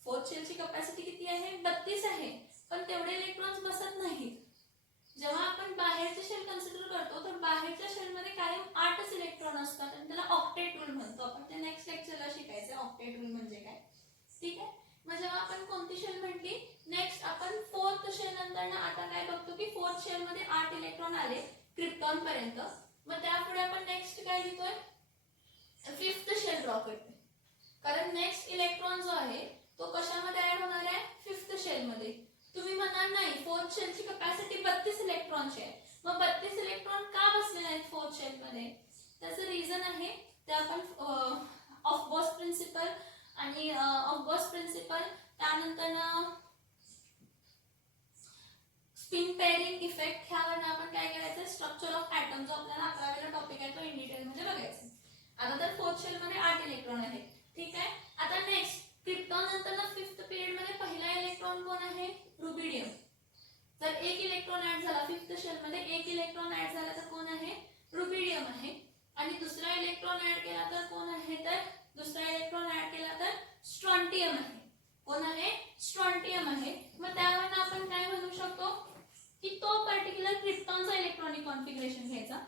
4th शेलची कॅपॅसिटी किती आहे 32 आहे. पण तेवढे इलेक्ट्रॉन्स बसत नाहीत. जेव्हा आपण बाहेरचे शेल कन्सिडर करतो तर बाहेरच्या शेलमध्ये कायम 8च इलेक्ट्रॉन असतात आणि त्याला ऑक्टेट रूल म्हणतो आपण. ते नेक्स्ट लेक्चरला शिकायचं ऑक्टेट रूल म्हणजे काय. ठीक आहे. मग जेव्हा आपण कोणती शेल म्हटली नेक्स्ट आपण 4th शेल नंतर आता काय बघतो की 4th शेल मध्ये 8 इलेक्ट्रॉन आले क्रिप्टॉन पर्यंत. मग त्यापुढे आपण नेक्स्ट काय लिहितोय 5th शेल ड्रॉ करते. कारण नेक्स्ट इलेक्ट्रॉन जो आहे तो कशामध्ये ऍड होणार आहे 5th शेल मध्ये. तुम्ही म्हणाल नाही 4th शेलची कॅपॅसिटी 32 इलेक्ट्रॉनची आहे. मग 32 इलेक्ट्रॉन का बसले नाहीत 4th शेल मध्ये त्याचं रिझन आहे ते आपण ऑफ बॉस प्रिन्सिपल आणि त्यानंतर स्पिन पेअरिंग इफेक्ट ह्यावर आपण काय करायचं स्ट्रक्चर ऑफ ॲटम जो आपल्याला 11वेला टॉपिक आहे तो इन डिटेल मध्ये बघायचा. आता तर 4th शेल मध्ये 8 इलेक्ट्रॉन आहेत. ठीक आहे. आता नेक्स्ट क्रिप्टॉन तर एक इलेक्ट्रॉन ऍड झाला फिफ्थ शेल मध्ये, एक इलेक्ट्रॉन ऍड झाला तर कोण आहे, रुबिडियम आहे. आणि दुसरा इलेक्ट्रॉन ऍड केला तर कोण आहे, तर दुसरा इलेक्ट्रॉन ऍड केला तर स्ट्रॉन्टियम आहे. कोण आहे, स्ट्रॉन्टियम आहे. मग त्यावरून आपण काय म्हणू शकतो की तो पर्टिक्युलर क्रिप्टॉनचा इलेक्ट्रॉनिक कॉन्फिगरेशन घ्यायचा.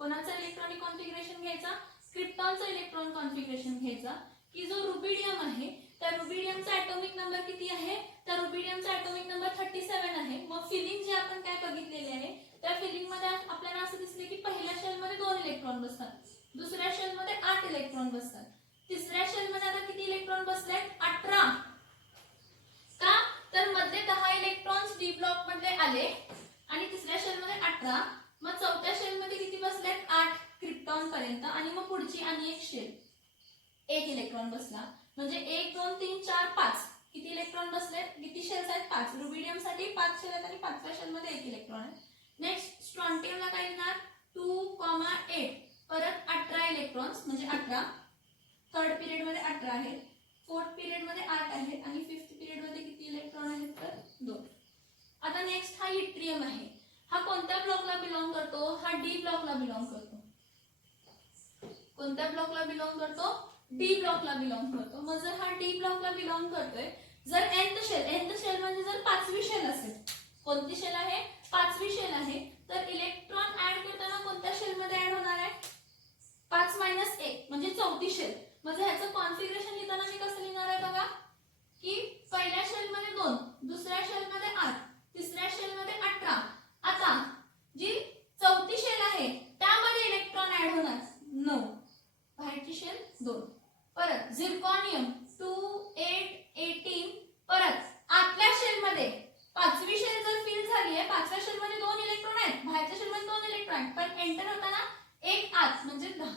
कोणाचा इलेक्ट्रॉनिक कॉन्फिगरेशन घ्यायचा, क्रिप्टॉनचा इलेक्ट्रॉन कॉन्फिगरेशन घ्यायचा. की जो रुबिडियम आहे त्या रुबिडियमचा ॲटॉमिक नंबर किती आहे, त्या रुबिडियमचा ॲटॉमिक नंबर 37 आहे. मग फिलिंग जे आपण काय बघितलेले आहे त्या फिलिंग मध्ये आपल्याला असं दिसले की पहिल्या शेल मध्ये 2 इलेक्ट्रॉन बसतात, दुसऱ्या शेल मध्ये 8 इलेक्ट्रॉन बसतात, तिसऱ्या शेल मध्ये आता किती इलेक्ट्रॉन बसलेत, 18. का तर मध्ये 10 इलेक्ट्रॉन्स डी ब्लॉक मध्ये आले आणि तिसऱ्या शेल मध्ये 18. मग चौथ्या शेल मध्ये किती बसलेत, 8 क्रिप्टॉन पर्यंत. आणि मग पुढची आणि एक शेल, 1 इलेक्ट्रॉन बसला. म्हणजे 1 2 3 4 5 किती इलेक्ट्रॉन बसलेत, किती शेल्स आहेत, 5. रुबिडियम साठी 5 शेल आहेत आणि पाचव्या शेल मध्ये 1 इलेक्ट्रॉन आहे. नेक्स्ट स्ट्रॉन्टियमला काय लिहिणार, 2,8 परत 18 इलेक्ट्रॉन्स म्हणजे 18. थर्ड पिरियड मध्ये 18 आहेत, फोर्थ पिरियड मध्ये 8 आहेत आणि फिफ्थ पिरियड मध्ये किती इलेक्ट्रॉन आहेत, तर 2. आता नेक्स्ट हा इट्रियम आहे. हा कोणत्या ब्लॉकला बिलॉंग करतो, हा डी ब्लॉकला बिलॉंग करतो. कोणत्या ब्लॉकला बिलॉंग करतो, डी ब्लॉकला बिलॉंग करतो. मग जर हा डी ब्लॉकला बिलॉंग करतोय, जर nth शेल म्हणजे जर 5वी शेल असेल, कोणती शेल आहे, 5वी शेल आहे, तर इलेक्ट्रॉन ऍड करताना कोणत्या शेल मध्ये ऍड होणार आहे, 5 - 1 म्हणजे 4थी शेल. म्हणजे ह्याचं कॉन्फिगरेशन लिहिताना मी कसं लिहिणार आहे बघा, की पहिल्या शेल मध्ये 2, दुसऱ्या शेल मध्ये 8, तिसऱ्या शेल मध्ये 18. आता जी 4थी शेल आहे त्यामध्ये इलेक्ट्रॉन ऍड होणार 9, बाहेरची शेल 2. परत झिर्कॉनियम 2 8 18. परत आतल्या शेल मध्ये 5वी शेल जर फिल झाली आहे, 5व्या शेल मध्ये 2 इलेक्ट्रॉन आहेत, बाहेरच्या शेल मध्ये 2 इलेक्ट्रॉन आहेत, पण एंटर होताना 1 आत म्हणजे 10.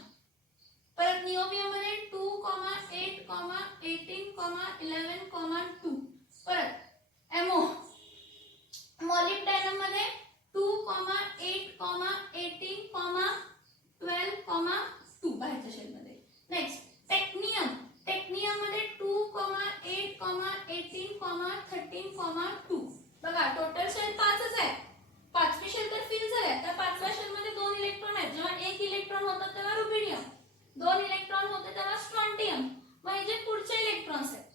परत निओबियम मध्ये 2, 8, 18, 11, 2. परत एमओ मॉलिब्डेनम मध्ये 2, 8, 18, 12, 2 बाहेरच्या शेल मध्ये. नेक्स्ट टेक्नियम मध्ये 2, 8, 18, 13, 2. बघा टोटल शेल 5च आहे. 5वी शेल तर फिल झाल्या, त्या 5व्या शेल मध्ये 2 इलेक्ट्रॉन आहेत. जेव्हा 1 इलेक्ट्रॉन होता तेव्हा रुबिडियम, 2 इलेक्ट्रॉन होते तेव्हा स्ट्रॉन्टियम. मग हे जे पुढचे इलेक्ट्रॉन्स आहेत,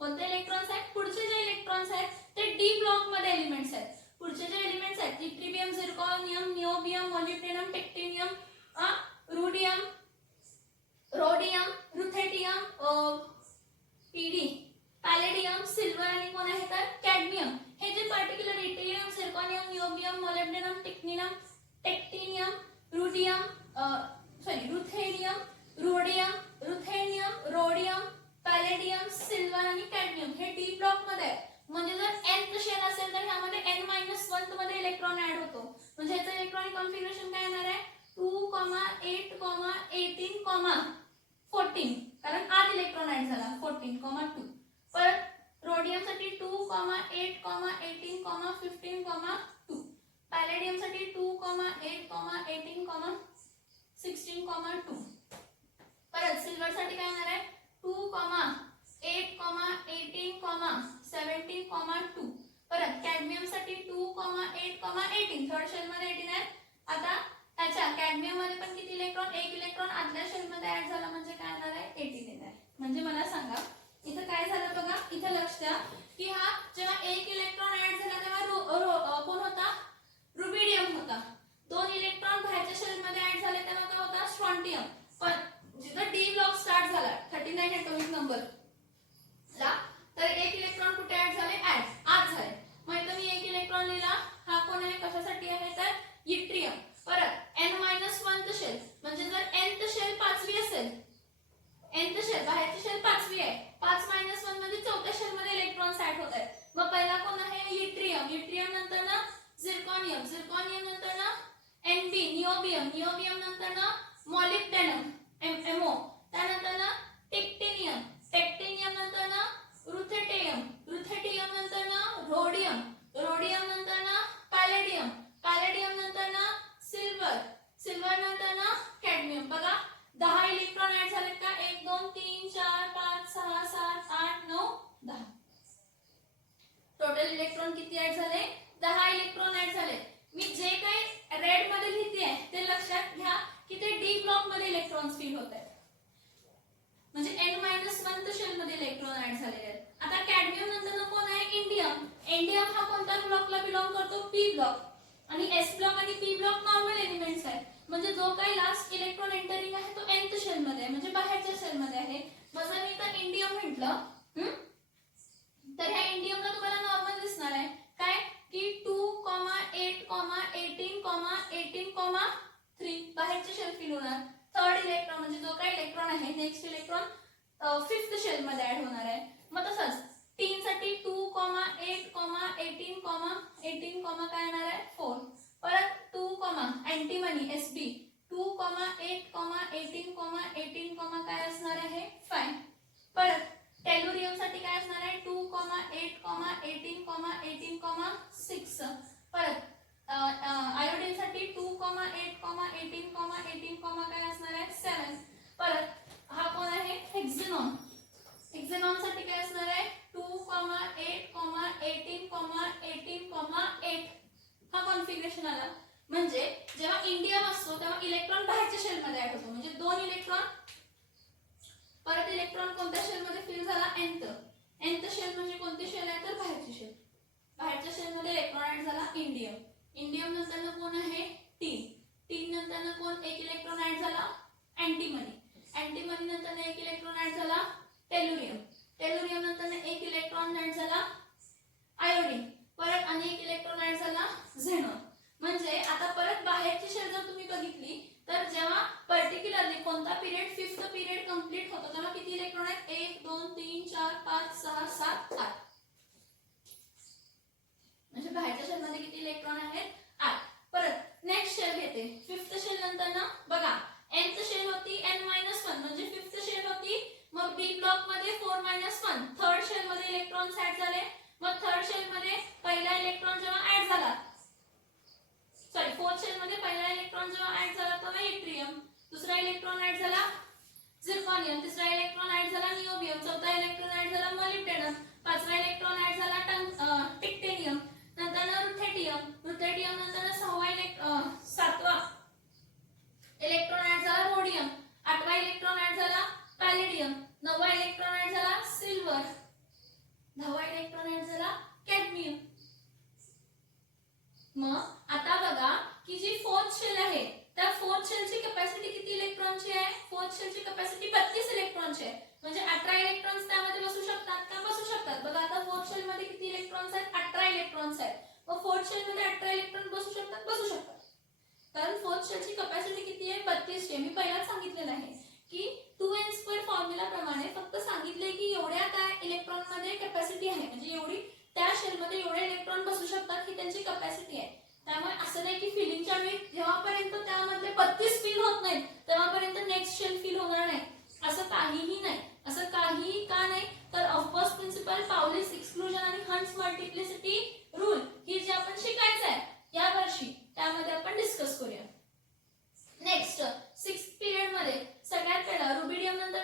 कोणते इलेक्ट्रॉन्स आहेत, पुढचे जे इलेक्ट्रॉन्स आहेत ते डी ब्लॉक मध्ये एलिमेंट्स आहेत. पुढचे जे एलिमेंट्स आहेत yttrium, zirconium, niobium, molybdenum, technetium, rhodium, rhodium, ruthenium, PD, palladium, silver आणि कोण आहे तर कॅडमियम. हे जे particular yttrium, zirconium, niobium, molybdenum, technetium, rhodium, ruthenium, rhodium, palladium, silver आणि कॅडमियम हे डी ब्लॉक मध्ये आहे. म्हणजे जर nth शेल असेल तर ह्यामध्ये n-1 मध्ये इलेक्ट्रॉन ऍड होतो. म्हणजे ह्याचं इलेक्ट्रॉनिक कॉन्फिगरेशन काय येणार आहे, 2, 8, 18, 14. कारण 8 इलेक्ट्रॉन ऍड झाला, 14, 2. परत रोडियम साठी 2, 8, 18, 15, 2. पॅलेडियम साठी 2, 8, 18, 16, 2. परत सिल्वर साठी काय येणार आहे, 2, 8, 18, 17, 2. परत कॅडमियम साठी 2, 8, 18. थर्ड शेल मध्ये 18 आहे. आता त्याच्या कॅडमियम मध्ये पण किती इलेक्ट्रॉन, 1 इलेक्ट्रॉन आतल्या शेल मध्ये ऍड झाला म्हणजे काय येणार आहे, 18 येणार आहे. म्हणजे मला सांगा इथं काय झालं बघा, इथं लक्ष द्या की हा जेव्हा 1 इलेक्ट्रॉन ऍड झाला तेव्हा कोण होता, रुबिडियम होता. 2 इलेक्ट्रॉन बाहेरच्या शेल मध्ये ऍड झाले तेव्हा काय होता, स्ट्रॉन्टियम. पण जिथं डी ब्लॉक स्टार्ट झाला 39 ॲटॉमिक नंबर ला, तर 1 इलेक्ट्रॉन कुठे ऍड झाले, आत झाले. मग इथं मी 1 इलेक्ट्रॉन लिहिला, हा कोण आहे, कशासाठी आहे तर पी ब्लॉक आणि एस ब्लॉक आणि पी ब्लॉक नॉर्मल एलिमेंट्स आहेत. म्हणजे जो काही लास्ट इलेक्ट्रॉन एंटरिंग आहे तो nth शेल मध्ये आहे, म्हणजे बाहेरच्या शेल मध्ये आहे. जसं मी इथं इंडियम म्हटलं, तर ह्या इंडियमला तुम्हाला नॉर्मल दिसणार आहे काय की 2,8,18,18,3 बाहेरचे शेल फिल होणार. थर्ड इलेक्ट्रॉन म्हणजे जो काही इलेक्ट्रॉन आहे नेक्स्ट इलेक्ट्रॉन फिफ्थ शेल मध्ये ऍड होणार आहे. मग तसंच टीन साठी 2,8,18,18 काय येणार आहे 4. परत 2 अँटीमनी एसबी 2,8,18,18 काय असणार आहे 5. परत टेल्युरियम साठी काय असणार आहे 2,8,18,18,6. परत आयोडीन साठी 2,8,18,18 काय असणार आहे 7. परत हा कोण आहे हेक्झेनॉन. हेक्झेनॉन साठी काय असणार आहे 2,8,18,18,8 हा कॉन्फिगरेशन आला. म्हणजे जेव्हा इंडियम असतो तेव्हा इलेक्ट्रॉन बाहेरच्या शेल मध्ये ऍड होतो, म्हणजे 2 इलेक्ट्रॉन. परत इलेक्ट्रॉन कोणत्या शेल मध्ये फिल झाला nth शेल म्हणजे कोणती शेल आहे तर बाहेरची शेल. बाहेरच्या शेल मध्ये इलेक्ट्रॉन ऍड झाला इंडियम. इंडियम नंतर कोण आहे टीन नंतर कोण एक इलेक्ट्रॉन ऍड झाला अँटीमनी. अँटीमनी नंतर एक इलेक्ट्रॉन ऍड झाला टेल्युरियम. टेल्युरियम नंतर एक इलेक्ट्रॉन ऍड झाला आयोडीन. परत अनेक इलेक्ट्रॉन ऍड झाला झेनॉन. म्हणजे आता परत बाहेरची शेल जर तुम्ही बघितली तर जेव्हा पर्टिक्युलरली कोणता पिरियड फिफ्थ पिरियड कंप्लीट होतो तेव्हा किती इलेक्ट्रॉन आहेत 1 2 3 4 5 6 7 8. म्हणजे बाहेरच्या शेल मध्ये किती इलेक्ट्रॉन आहेत 8. परत नेक्स्ट शेल घेते फिफ्थ शेल नंतर ना बघा nth शेल होती n-1 म्हणजे फिफ्थ शेल होती. मग बी ब्लॉक मध्ये 4-1 थर्ड शेल मध्ये इलेक्ट्रॉन्स ऍड झाले. मग थर्ड शेल मध्ये पहिला इलेक्ट्रॉन जेव्हा ऍड झाला फोर्थ शेल मध्ये पहिला इलेक्ट्रॉन जेव्हा ऍड झाला तेव्हा इट्रियम. दुसरा इलेक्ट्रॉन ऍड झाला झिर्कॉनियम. तिसरा इलेक्ट्रॉन ऍड झाला निओबियम. चौथा इलेक्ट्रॉन ऍड झाला मॉलिब्डेनम. पाचवा इलेक्ट्रॉन ऍड झाला टिक्टेनियम. नंतर रुथेडियम नंतर सातवा इलेक्ट्रॉन ऍड झाला रोडियम. आठवा इलेक्ट्रॉन ऍड झाला पॅलेडियम. नववा इलेक्ट्रॉन ऍड झाला सिल्वर. 10वा इलेक्ट्रॉन ऍड झाला कॅडमियम. मग आता बघा की जी फोर्थ शेल आहे त्या फोर्थ शेलची कॅपॅसिटी किती इलेक्ट्रॉनची आहे. फोर्थ शेलची कॅपॅसिटी 32 इलेक्ट्रॉनची आहे. म्हणजे 18 इलेक्ट्रॉन्स त्यामध्ये बसू शकतात का बसू शकतात. बघा आता फोर्थ शेल मध्ये किती इलेक्ट्रॉन्स आहेत 18 इलेक्ट्रॉन्स आहेत. मग फोर्थ शेल मध्ये 18 इलेक्ट्रॉन बसू शकतात बसू शकतात. कारण फोर्थ शेलची कॅपॅसिटी किती आहे 32 ची. मी पहिलाच सांगितलेलं आहे की 2n² फॉर्म्युला प्रमाणे फक्त सांगितले की एवढ्या त्या इलेक्ट्रॉन मध्ये कॅपॅसिटी आहे, म्हणजे एवढी त्या शेल मध्ये एवढे इलेक्ट्रॉन बसू शकतात ही त्यांची कॅपॅसिटी आहे. त्यामुळे असं नाही की फिलिंगच्या वेळी जेव्हापर्यंत त्यामधले 32 फिल होत नाहीत तेव्हापर्यंत नेक्स्ट शेल फिल होणार नाही, असं काहीही नाही. असं काहीही का नाही तर ऑफकोर्स प्रिन्सिपल, पावलीस एक्सक्लुजन आणि हंट्स मल्टिप्लिसिटी रूल ही जे आपण शिकायचं आहे या वर्षी त्यामध्ये आपण डिस्कस करूया. नेक्स्ट 6th पिरियड मध्ये सगळ्यात पहिला रुबिडियम नंतर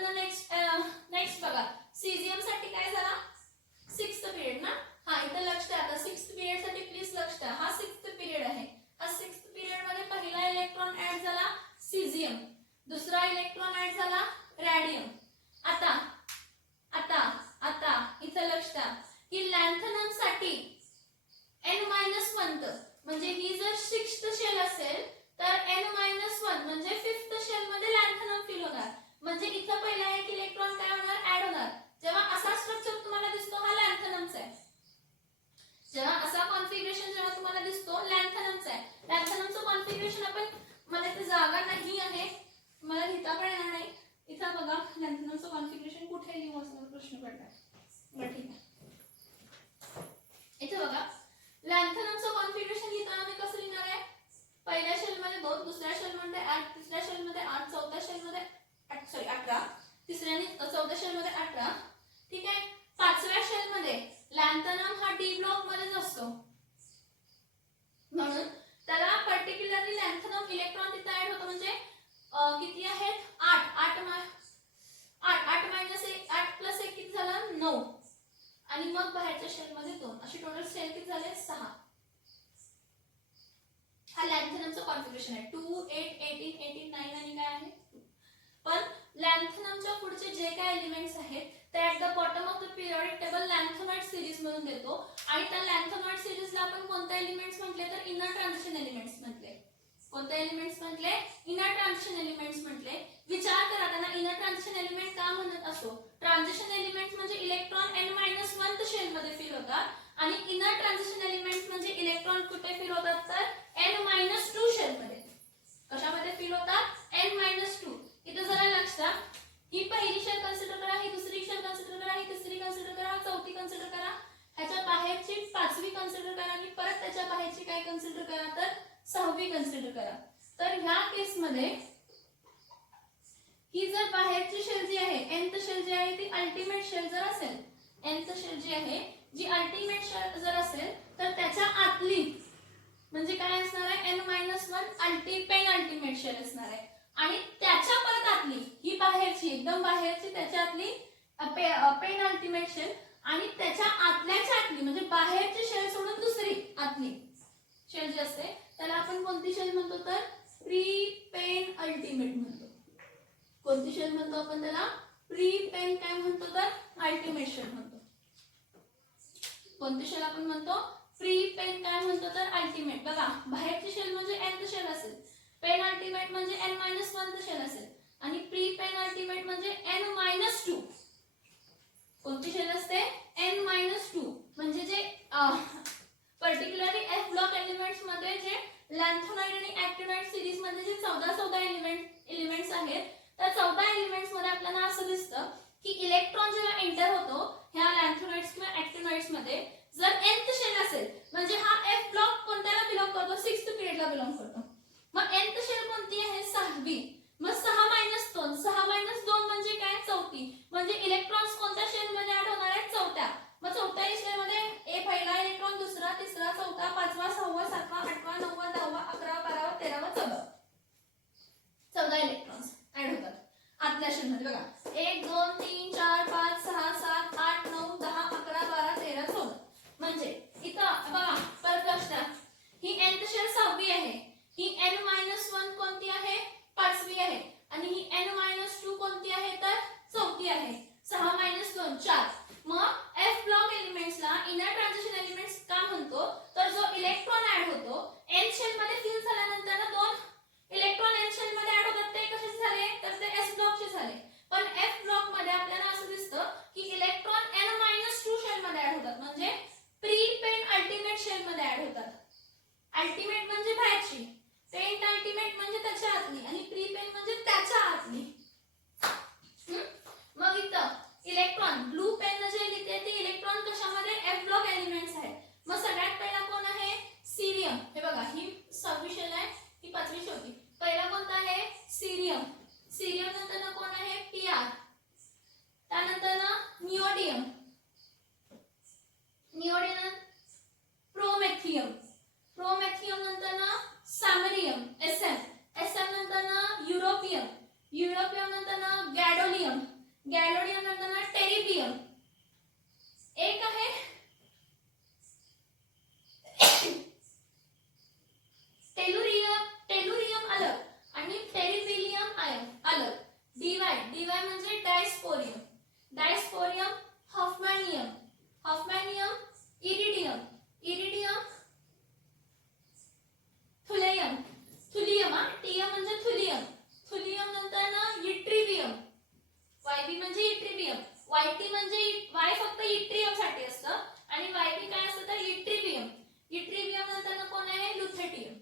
नेक्स्ट बघा सीझियम साठी काय झाला 6th पिरियड ना. हा इथे लक्ष द्या. आता 6th पिरियड साठी प्लीज लक्ष द्या. हा 6th पिरियड आहे. हा 6th पिरियड मध्ये पहिला इलेक्ट्रॉन ऍड झाला सीझियम. दुसरा इलेक्ट्रॉन ऍड झाला रॅडियम. आता आता आता इथे लक्ष द्या की लॅन्थनम साठी n-1 म्हणजे ही जर 6th शेल असेल तर n-1 म्हणजे 5th शेल मध्ये लॅन्थनम फिल होणार. म्हणजे इथं पहिला एक इलेक्ट्रॉन काय होणार ऍड होणार. जेव्हा असा स्ट्रक्चर तुम्हाला दिसतो हा लॅन्थनमचा आहे. जेव्हा असा कॉन्फिगरेशन जेव्हा तुम्हाला दिसतो लॅन्थनमचा आहे. लॅन्थनमचं कॉन्फिगरेशन आपण मला इथे जागा नाही आहे मला लिहिता पण येणार नाही. इथं बघा लॅन्थनमचं कॉन्फिगरेशन कुठे लिहू असा प्रश्न पडलाय. बरं ठीक आहे. इथे बघा लॅन्थनमचं कॉन्फिगरेशन लिहिताना मी कसं लिहिणार आहे पहिल्या शेल मध्ये 2, दुसऱ्या शेल मध्ये 8, तिसऱ्या शेल मध्ये 8, चौथ्या शेल मध्ये 18, तिसऱ्या चौथ्या शेल मध्ये 18. ठीक आहे. पाचव्या शेल मध्ये लॅन्थनम हा डी ब्लॉक मध्येच असतो म्हणून त्याला पर्टिक्युलरली लॅन्थनम इलेक्ट्रॉन तिथे ऍड होतो. म्हणजे किती आहेत 8 प्लस 1 किती झालं 9 आणि मग बाहेरच्या शेल मध्ये 2 अशी टोटल शेल किती झाले 6. हा लॅन्थनमचं कॉन्फिगरेशन आहे 2, 8, 18, 18, 9 आणि काय आहे 2. पण लॅन्थनमच्या पुढचे जे काय एलिमेंट्स आहेत ते at the bottom of the periodic table lanthanide series म्हणून म्हणून देतो आणि त्या लॅन्थोनॉइड सिरीजला आपण कोणते एलिमेंट्स म्हटले तर इनर ट्रान्झिशन एलिमेंट्स म्हटले. कोणते एलिमेंट्स म्हटले? इनर ट्रान्झिशन एलिमेंट्स म्हटले. विचार करा त्यांना इनर ट्रान्झिशन एलिमेंट का म्हणत असतो? ट्रान्झिशन एलिमेंट्स म्हणजे इलेक्ट्रॉन n-1 शेल मध्ये फिल होतात आणि इनर ट्रान्झिशन एलिमेंट्स म्हणजे इलेक्ट्रॉन कुठे फिल होतात तर n-2 शेल मध्ये. कशामध्ये फिल होतात? n-2. इथे जरा लक्षात, ही पहिली शेल कन्सिडर करा, ही दुसरी शेल कन्सिडर करा, ही तिसरी कन्सिडर करा, चौथी कन्सिडर करा, ह्याच्या बाहेरची पाचवी कन्सिडर करा आणि परत त्याच्या बाहेरची काय कन्सिडर करा तर सहावी कन्सिडर करा. तर ह्या केस मध्ये ही जर बाहेरची शेल जी आहे nth शेल जी आहे ती अल्टिमेट शेल जर असेल, nth शेल जी आहे जी अल्टिमेट शेल जर असेल तर त्याच्या आतली म्हणजे काय असणार आहे n-1 पेन अल्टिमेट शेल असणार आहे आणि त्याच्या परत आतली ही बाहेरची एकदम बाहेरची त्याच्या आतली पेन अल्टिमेट शेल आणि त्याच्या आतल्याच्या आतली म्हणजे बाहेरची शेल सोडून दुसरी आतली शेल जी असते त्याला आपण कोणती शेल म्हणतो तर प्री पेन अल्टिमेट म्हणतो. कोणती शेल म्हणतो आपण त्याला? प्री पेन काय म्हणतो तर अल्टिमेट शेल म्हणतो. कोणती शेल आपण म्हणतो? प्री पेन काय म्हणतो तर अल्टिमेट. बघा बाहेरची शेल म्हणजे nth शेल असेल, पेन अल्टिमेट म्हणजे n-1 शेल असेल आणि प्री पेन अल्टिमेट म्हणजे n-2. कोणती शेल असते? n-2 म्हणजे जे पर्टिक्युलरली f ब्लॉक एलिमेंट्स मध्ये जे लॅन्थोनाइड आणि ऍक्टिनॉइड सिरीज मध्ये जे 14 एलिमेंट्स आहेत त्या 14 एलिमेंट्स मध्ये आपल्याला असं दिसतं की इलेक्ट्रॉन जेव्हा एंटर होतो ह्या लॅन्थोनाइड्स किंवा ऍक्टिनॉइड्स मध्ये जर nth शेल असेल म्हणजे हा f ब्लॉक कोणत्याला बिलॉंग करतो? 6th पिरियडला बिलॉंग करतो. मग nth शेल कोणती आहे? 6वी. मग 6-2 6-2 म्हणजे काय? चौथी. म्हणजे इलेक्ट्रॉन्स कोणत्या शेल मध्ये ऍड होणार आहेत? चौथ्या. मग चौथ्या शेल मध्ये ए पहिला इलेक्ट्रॉन, दुसरा, तिसरा, चौथा, पाचवा, सहावा, सातवा, आठवा, नववा, 10वा, 11वा, 12वा, 13वा, 14वा 14 इलेक्ट्रॉन्स ऍड होतात आतल्या शेल मध्ये. बघा 1 2 3 4 5 6 7 8 9 10 11 12 13 14. म्हणजे इथं बघा परत लक्षात, ही nth शेल 6वी आहे, ही n-1 कोणती आहे? 5वी आहे आणि ही n-2 कोणती आहे तर 4थी आहे. 6-2 4. मग f ब्लॉक एलिमेंट्सला इनर ट्रान्झिशन एलिमेंट्स का म्हणतो तर जो इलेक्ट्रॉन ऍड होतो n शेल मध्ये फिल झाल्यानंतर दोन इलेक्ट्रॉन n शेल मध्ये ऍड होतात ते कसे झाले तर ते s ब्लॉकचे झाले. पण f ब्लॉक मध्ये आपल्याला असं दिसतं की इलेक्ट्रॉन n-2 शेल मध्ये ऍड होतात म्हणजे प्री पेन अल्टिमेट शेल मध्ये ऍड होतात. अल्टिमेट म्हणजे बाहेरची, पेन अल्टिमेट म्हणजे त्याच्या आतली आणि प्री पेन म्हणजे त्याच्या आतली. मग इथं इलेक्ट्रॉन ब्लू पेन जे लिहिते ते इलेक्ट्रॉन कशामध्ये? f ब्लॉक एलिमेंट्स आहेत. मग सगळ्यात पहिला कोण आहे? सीरियम. हे बघा ही 6वी शेल आहे, ही 5वी शेवटी. पहिला कोणता आहे? सीरियम. सीरियम नंतर कोण आहे? pr. त्यानंतर निओडियम, निओडियम प्रोमेथियम, प्रोमेथियम नंतर सॅमरियम sm, sm नंतर युरोपियम, युरोपियम नंतर गॅडोलियम, गॅडोलियम नंतर टेरिबियम. एक आहे टेलुरियम, टेलुरियम अलग आणि टेरिबिलियम अलग. dy म्हणजे डायस्पोरियम, डायस्पोरियम हॉफमॅनियम, हॉफमॅनियम इरिडियम, इरिडियम थुलियम, थुलियम टीयम म्हणजे थुलियम, थुलियम नंतर इट्रिबियम, yb म्हणजे इट्रिबियम, yt म्हणजे y फक्त इट्रियम साठी असतं आणि yb काय असतं तर इट्रिबियम, इट्रिबियम नंतर कोण आहे? लुथेटियम.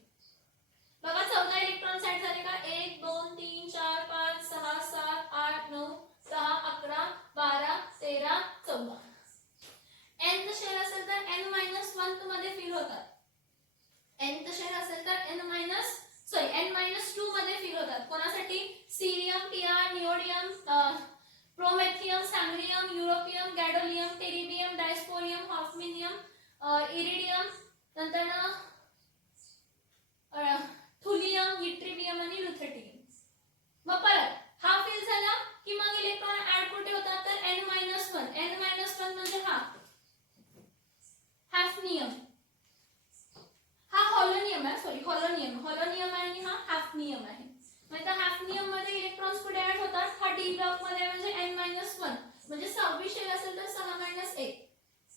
बघा 14 इलेक्ट्रॉन ऍड झाले का? 1 2 3 4 5 6 7 8 9 10 11 12 13 14. nth शेल असेल तर n-1 मध्ये फिल होतात. nth शेल असेल तर n-2 मध्ये फिल होतात. कोणासाठी? सीरियम, pr, निओडियम, प्रोमेथियम, सॅमरियम, युरोपियम, गॅडोलियम, टेरिबियम, डायस्पोरियम, हॉफमॅनियम, इरिडियम नंतर थुलियम, इट्रिबियम आणि लुथेटियम. मग परत हा फिल झाला की मग इलेक्ट्रॉन ऍड कुठे होतात तर n-1. n-1 म्हणजे हा हॅफनियम, हा हॉलोनियम आहे, सॉरी हॉलोनियम, हॉलोनियम आहे आणि हा हॅफनियम आहे. म्हणजे हॅफनियम मध्ये इलेक्ट्रॉन्स कुठे ऍड होतात? हा डी ब्लॉक मध्ये म्हणजे n-1 म्हणजे 6वी शेल असेल तर 6-1.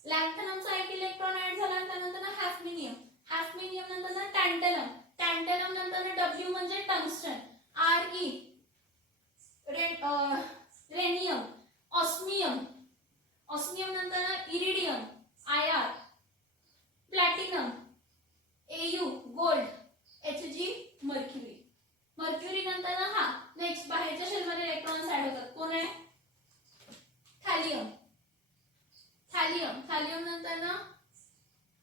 लॅन्थनमचा गॅलियम नंतर ना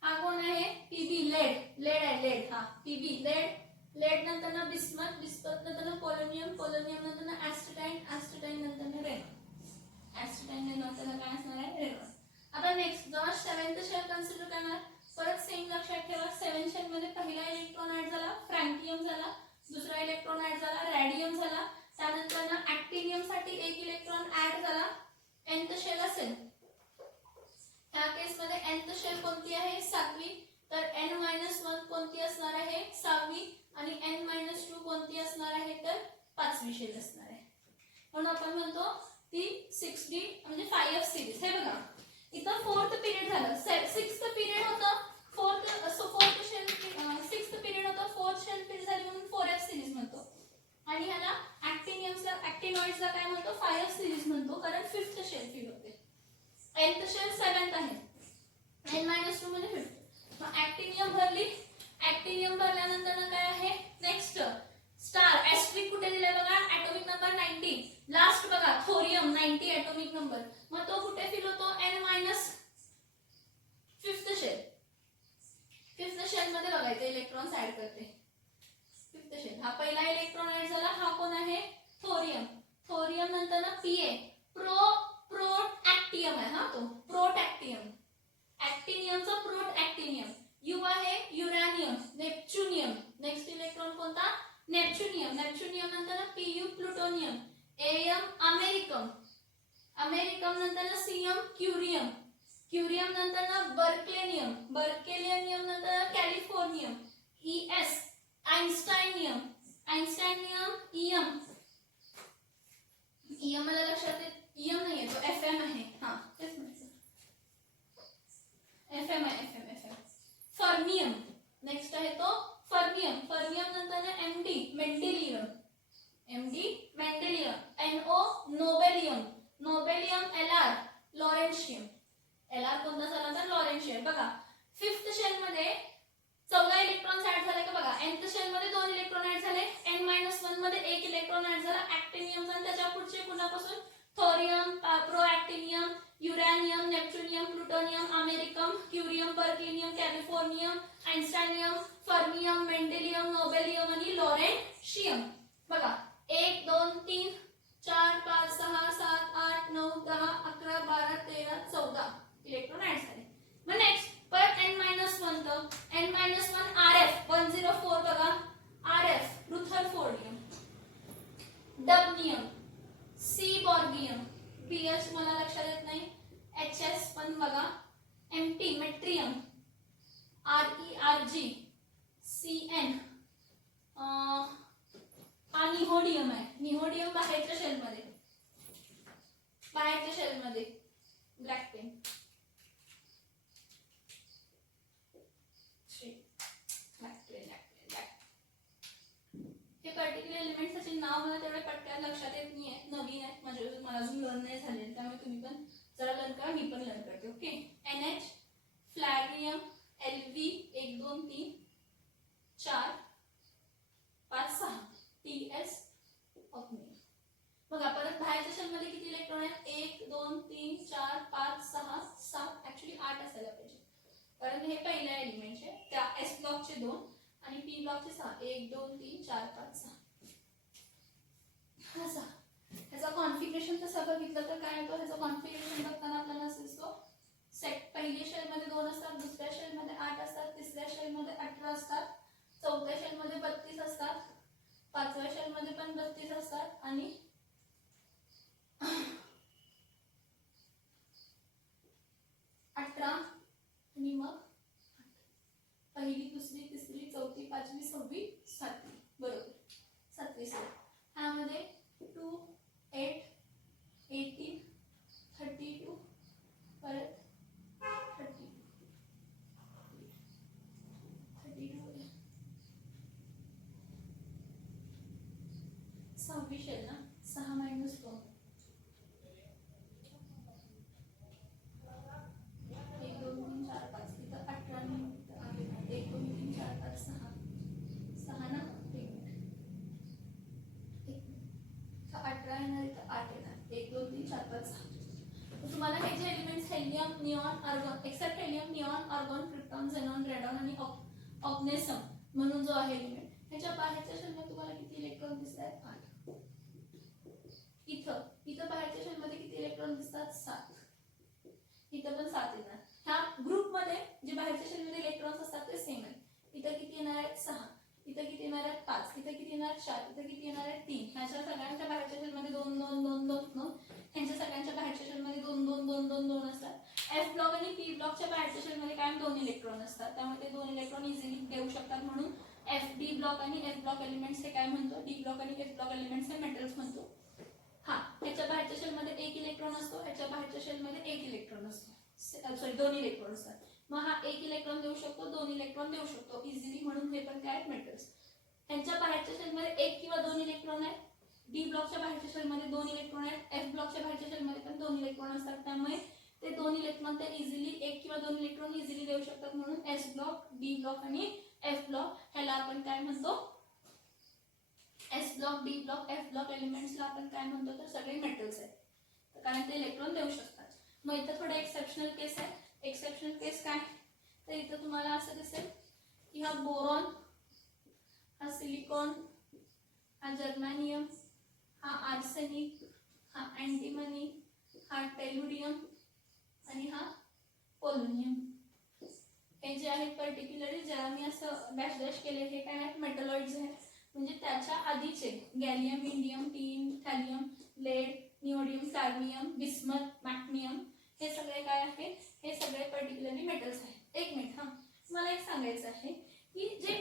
हा कोण आहे पीबी लेड लेड आहे लेड हा पीबी लेड लेड नंतर ना बिस्मथ बिस्मथ नंतर ना पोलोनियम पोलोनियम नंतर ना ऍस्टेटाईन ऍस्टेटाईन नंतर ना रेनॉन ऍस्टेटाईन नंतर ना काय असणार आहे रेनॉन. आता नेक्स्ट जेव्हा 7th शेल कन्सिडर करणार परत सेम लक्षात ठेवा 7 शेल मध्ये पहिला इलेक्ट्रॉन ऍड झाला फ्रँकियम झाला दुसरा इलेक्ट्रॉन ऍड झाला रॅडियम झाला त्यानंतर ना ऍक्टिनियम साठी एक इलेक्ट्रॉन ऍड झाला nth शेल असेल ह्या केस मध्ये nth शेल कोणती आहे 7वी तर n-1 कोणती असणार आहे 6वी आणि n-2 कोणती असणार आहे तर 5वी शेल असणार आहे. म्हणून आपण म्हणतो ती 6d म्हणजे 5f सिरीज हे बघा इथं 4th पिरियड झालं 6th पिरियड होतं 4th शेल 6th पिरियड होतं 4th शेल पिरियड झाली म्हणून 4f सिरीज म्हणतो आणि ह्याला ऍक्टिनियम्सला ऍक्टिनॉइड्सला काय म्हणतो 5f सिरीज म्हणतो कारण 5th शेल फिल होते. nth शेल 7th आहे n-2 म्हणजे 5th मग ऍक्टिनियम भरली ऍक्टिनियम भरल्यानंतर काय आहे नेक्स्ट स्टार एस्ट्रिक कुठे दिलाय बघा ऍटॉमिक नंबर 90 लास्ट बघा थोरियम 90 ऍटॉमिक नंबर मग तो कुठे फिल होतो n-5th शेल 5th शेल मध्ये बघायचं इलेक्ट्रॉन्स ऍड करते 5th शेल हा पहिला इलेक्ट्रॉन ऍड झाला हा कोण आहे थोरियम थोरियम नंतर ना Pa प्रोटॅक्टियम आहे हा तो प्रोटॅक्टियम ऍक्टिनियमचा प्रोटॅक्टिनियम यू आहे युरॅनियम नेपच्युनियम नेक्स्ट इलेक्ट्रॉन कोणता नेपच्युनियम नेपच्युनियम नंतर Pu प्लुटोनियम Am अमेरिकम अमेरिकम नंतर Cm क्युरियम क्युरियम नंतर बर्केलियम बर्केलियम नंतर कॅलिफोर्नियम Es आइन्स्टाइनियम आइन्स्टाइनियम Em मला लक्षात येत Em नाही आहे तो Fm आहे हा तेच म्हणायचं Fm आहे Fm फर्मियम नेक्स्ट आहे तो फर्मियम फर्मियम नंतर Md मेंडेलियम Md मेंडेलियम No nobelium nobelium Lr lawrencium Lr कोणता झाला तर लॉरेन्शियम बघा 5th शेल मध्ये 14 इलेक्ट्रॉन्स ऍड झाले का बघा nth शेल मध्ये 2 इलेक्ट्रॉन ऍड झाले n-1 मध्ये 1 इलेक्ट्रॉन ऍड झाला ऍक्टिनियम आणि त्याच्या पुढचे पुन्हापासून thorium प्रोऍक्टिनियम uranium नेपच्युनियम plutonium americium curium berkelium कॅलिफोर्नियम आइन्स्टाइनियम fermium मेंडेलियम nobelium आणि लॉरेन्शियम बघा 1 2 3 4 5 6 7 8 9 10 11 12 13 14 इलेक्ट्रॉन ऍड झाले. मग नेक्स्ट परत n-1 तर n-1 Rf 104 बघा Rf रुथरफोर्डियम डबनियम सीबॉर्गियम BH मला लक्षात येत नाही HS पण बघा MT मेट्रियम ReRg CN हा निहोडियम आहे निहोडियम बाहेरच्या शेलमध्ये ब्लॅक पेन हे पर्टिक्युलर एलिमेंट्सचे नाव मला तेवढे पटकन लक्षात येत नाही आहे नवीन आहे म्हणजे मला अजून लर्न नाही झाले त्यामुळे तुम्ही पण जरा लर्न करा मी पण लर्न करते ओके NH फ्लॅरियम LV 1 2 3 4 5 6 TS ऑक्नियम बघा परत बाहेरच्या शेलमध्ये किती इलेक्ट्रॉन आहेत 1 2 3 4 5 6 7 ऍक्च्युली 8 असायला पाहिजे कारण हे पहिल्या एलिमेंटचे त्या S ब्लॉकचे 2 आणि P ब्लॉकचे 6 1 2 3 4 5 6 हा 6 ह्याचा कॉन्फिगरेशन तर सगळं बघितलं तर काय होतं ह्याचा कॉन्फिगरेशन बघताना आपल्याला असेल तो सेट पहिल्या शेल मध्ये 2 असतात दुसऱ्या शेल मध्ये 8 असतात तिसऱ्या शेल मध्ये 18 असतात चौथ्या शेल मध्ये 32 असतात पाचव्या शेल मध्ये पण 32 असतात आणि 18 आणि मग पहिली दुसरी तिसरी चौथी पाचवी सहावी सातवी बरोबर सातवी सेल ह्यामध्ये 2 8 18 32 परत 32 सहावी शेल ना 6 - 2 1 2 3 4 5 इथं 18 1 2 3 4 5 6 ना 18 येणार इथं 8 येणार 1 2 3 4 5 6 तुम्हाला हे जे elements healthy helium, neon, argon, except helium, neon, argon, krypton, xenon, radon आणि ऑग्नेसम म्हणून जो आहे एलिमेंट, ह्याच्या बाहेरच्या शेलमध्ये तुम्हाला किती इलेक्ट्रॉन दिसत आहेत? 8. इथं बाहेरच्या शेलमध्ये किती इलेक्ट्रॉन दिसतात? 7. इथं पण 7 येणार. ह्या ग्रुपमध्ये जे बाहेरच्या शेलमध्ये इलेक्ट्रॉन्स असतात ते सेम आहेत. इथं किती येणार आहेत? 6. इथं किती येणार आहेत? 5. इथं किती येणार? 4. इथं किती येणार आहेत? 3. ह्याच्या सगळ्यांच्या बाहेरच्या शेलमध्ये 2 2 2 2 2. ह्यांच्या सगळ्यांच्या बाहेरच्या शेलमध्ये 2 2 2 2 2 असतात. एफ ब्लॉक आणि पी ब्लॉकच्या बाहेरच्या शेलमध्ये कायम 2 इलेक्ट्रॉन असतात, त्यामुळे ते 2 इलेक्ट्रॉन इझिली देऊ शकतात. म्हणून एफ डी ब्लॉक आणि एफ ब्लॉक एलिमेंट्स हे काय म्हणतो? डी ब्लॉक आणि एफ ब्लॉक एलिमेंट्स हे मेटल्स म्हणतो. हा, ह्याच्या बाहेरच्या शेलमध्ये 1 इलेक्ट्रॉन असतो, ह्याच्या बाहेरच्या शेलमध्ये 1 इलेक्ट्रॉन असतो, सॉरी 2 इलेक्ट्रॉन असतात. मग हा 1 इलेक्ट्रॉन देऊ शकतो, 2 इलेक्ट्रॉन देऊ शकतो इझिली, म्हणून हे पण काय आहेत? मेटल्स. ह्यांच्या बाहेरच्या शेलमध्ये 1 किंवा 2 इलेक्ट्रॉन आहेत. डी ब्लॉकच्या बाहेरच्या शेलमध्ये 2 इलेक्ट्रॉन आहेत. एफ ब्लॉकच्या बाहेरच्या शेलमध्ये पण 2 इलेक्ट्रॉन असतात, त्यामुळे ते 2 इलेक्ट्रॉन ते इझिली 1 किंवा 2 इलेक्ट्रॉन इझिली देऊ शकतात. म्हणून एस ब्लॉक, डी ब्लॉक आणि एफ ब्लॉक ह्याला आपण काय म्हणतो? S block, D block, F block एलिमेंट्सला आपण काय म्हणतो? तर सगळे मेटल्स आहेत, कारण ते इलेक्ट्रॉन देऊ शकतात. मग इथं थोडं एक्सेप्शनल केस आहे. एक्सेप्शनल केस काय? तर इथं तुम्हाला असं दिसेल की हा बोरॉन, हा सिलिकॉन, हा जर्मेनियम, हा आर्सेनिक, हा अँटीमनी, हा टेल्युरियम आणि हा पोलोनियम. हे जे आहेत पर्टिक्युलरली ज्याला मी असं डॅश डॅश केले हे काय आहेत? मेटलॉइड्स आहेत. म्हणजे त्याच्या आधीचे गॅलियम, इंडियम, टीन, थॅलियम, लेड, निओडियम, कार्बियम, बिस्मथ, मॅग्नियम हे सगळे काय आहेत? हे सगळे पर्टिक्युलरली मेटल्स आहेत. एक मिनिट, मला एक सांगायचं आहे की जे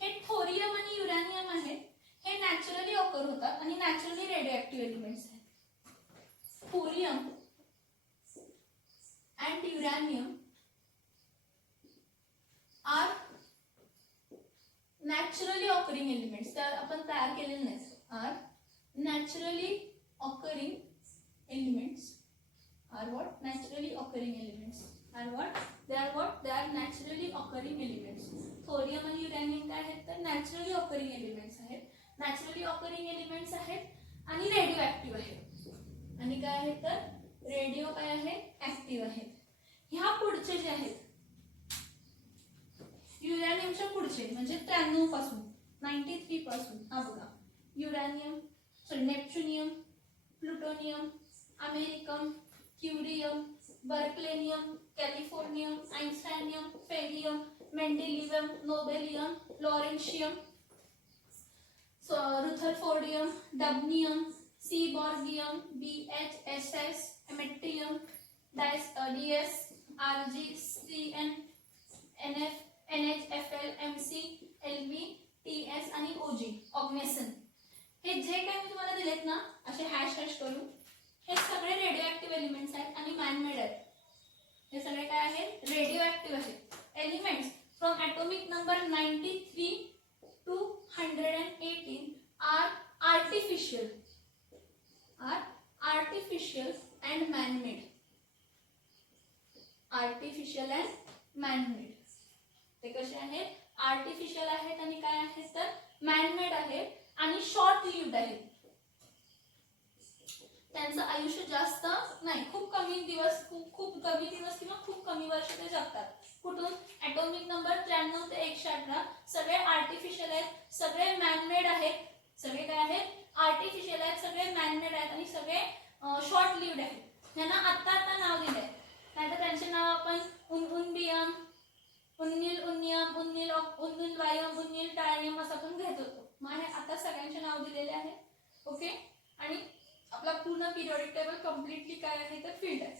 हे थोरियम आणि युरॅनियम आहेत, हे नॅचरली ऑकर होतात आणि नॅचरली रेडिओ एलिमेंट्स आहेत. Thorium and uranium are naturally occurring elements. तर आपण तयार केलेले नाहीत. Are naturally occurring elements are what? Naturally occurring elements are what? They are what? They are naturally occurring elements. Thorium आणि uranium काय आहेत? तर नॅचरली ऑकरिंग एलिमेंट्स आहेत. नॅचरली ऑकरिंग एलिमेंट्स आहेत आणि रेडिओ ऍक्टिव्ह आहेत. आणि काय आहेत? तर रेडिओ काय आहे? ऍक्टिव्ह आहेत. ह्या पुढचे जे आहेत युरॅनियमच्या पुढचे म्हणजे 93 पासून 93 पासून हा बघा, uranium, sorry neptunium, plutonium, americium, curium, berkelium, californium, einsteinium, fermium, mendelevium, nobelium, lawrencium, rutherfordium, dubnium, seaborgium, BHSS, एमेट्रियम, DS, RG, CN, NF, NH, FL, MC, LV, TS आणि OG, ऑग्नेसन. हे जे काही मी तुम्हाला दिलेत ना असे हॅश हॅश करून, हे सगळे रेडिओ ऍक्टिव्ह एलिमेंट्स आहेत आणि मॅनमेड आहेत. हे सगळे काय आहेत? रेडिओ ऍक्टिव्ह आहेत. Elements from atomic number 93 to 118 are artificial and man-made. Artificial and man-made. ते कसे आहेत? आर्टिफिशियल आहेत आणि काय आहेत? तर मॅनमेड आहेत आणि शॉर्ट लिव्ड आहेत. त्यांचं आयुष्य जास्त नाही, खूप कमी दिवस किंवा खूप कमी वर्ष ते जगतात. कुठून? ॲटॉमिक नंबर 93 ते 118 सगळे आर्टिफिशियल आहेत, सगळे मॅनमेड आहेत. सगळे काय आहेत? आर्टिफिशियल आहेत, सगळे मॅनमेड आहेत आणि सगळे शॉर्ट लिव्ड आहेत. त्यांना आता नाव दिलंय, नाहीतर त्यांचे नाव आपण उन्निल उन्नियम, उन्निल वायम, उन्निल टाळनियम असं आपण घेत होतो. मग आता सगळ्यांचे नाव दिलेले आहे. ओके, आणि आपला पूर्ण पिरियोडिक टेबल कम्प्लिटली काय आहे तर फील्ड आहे.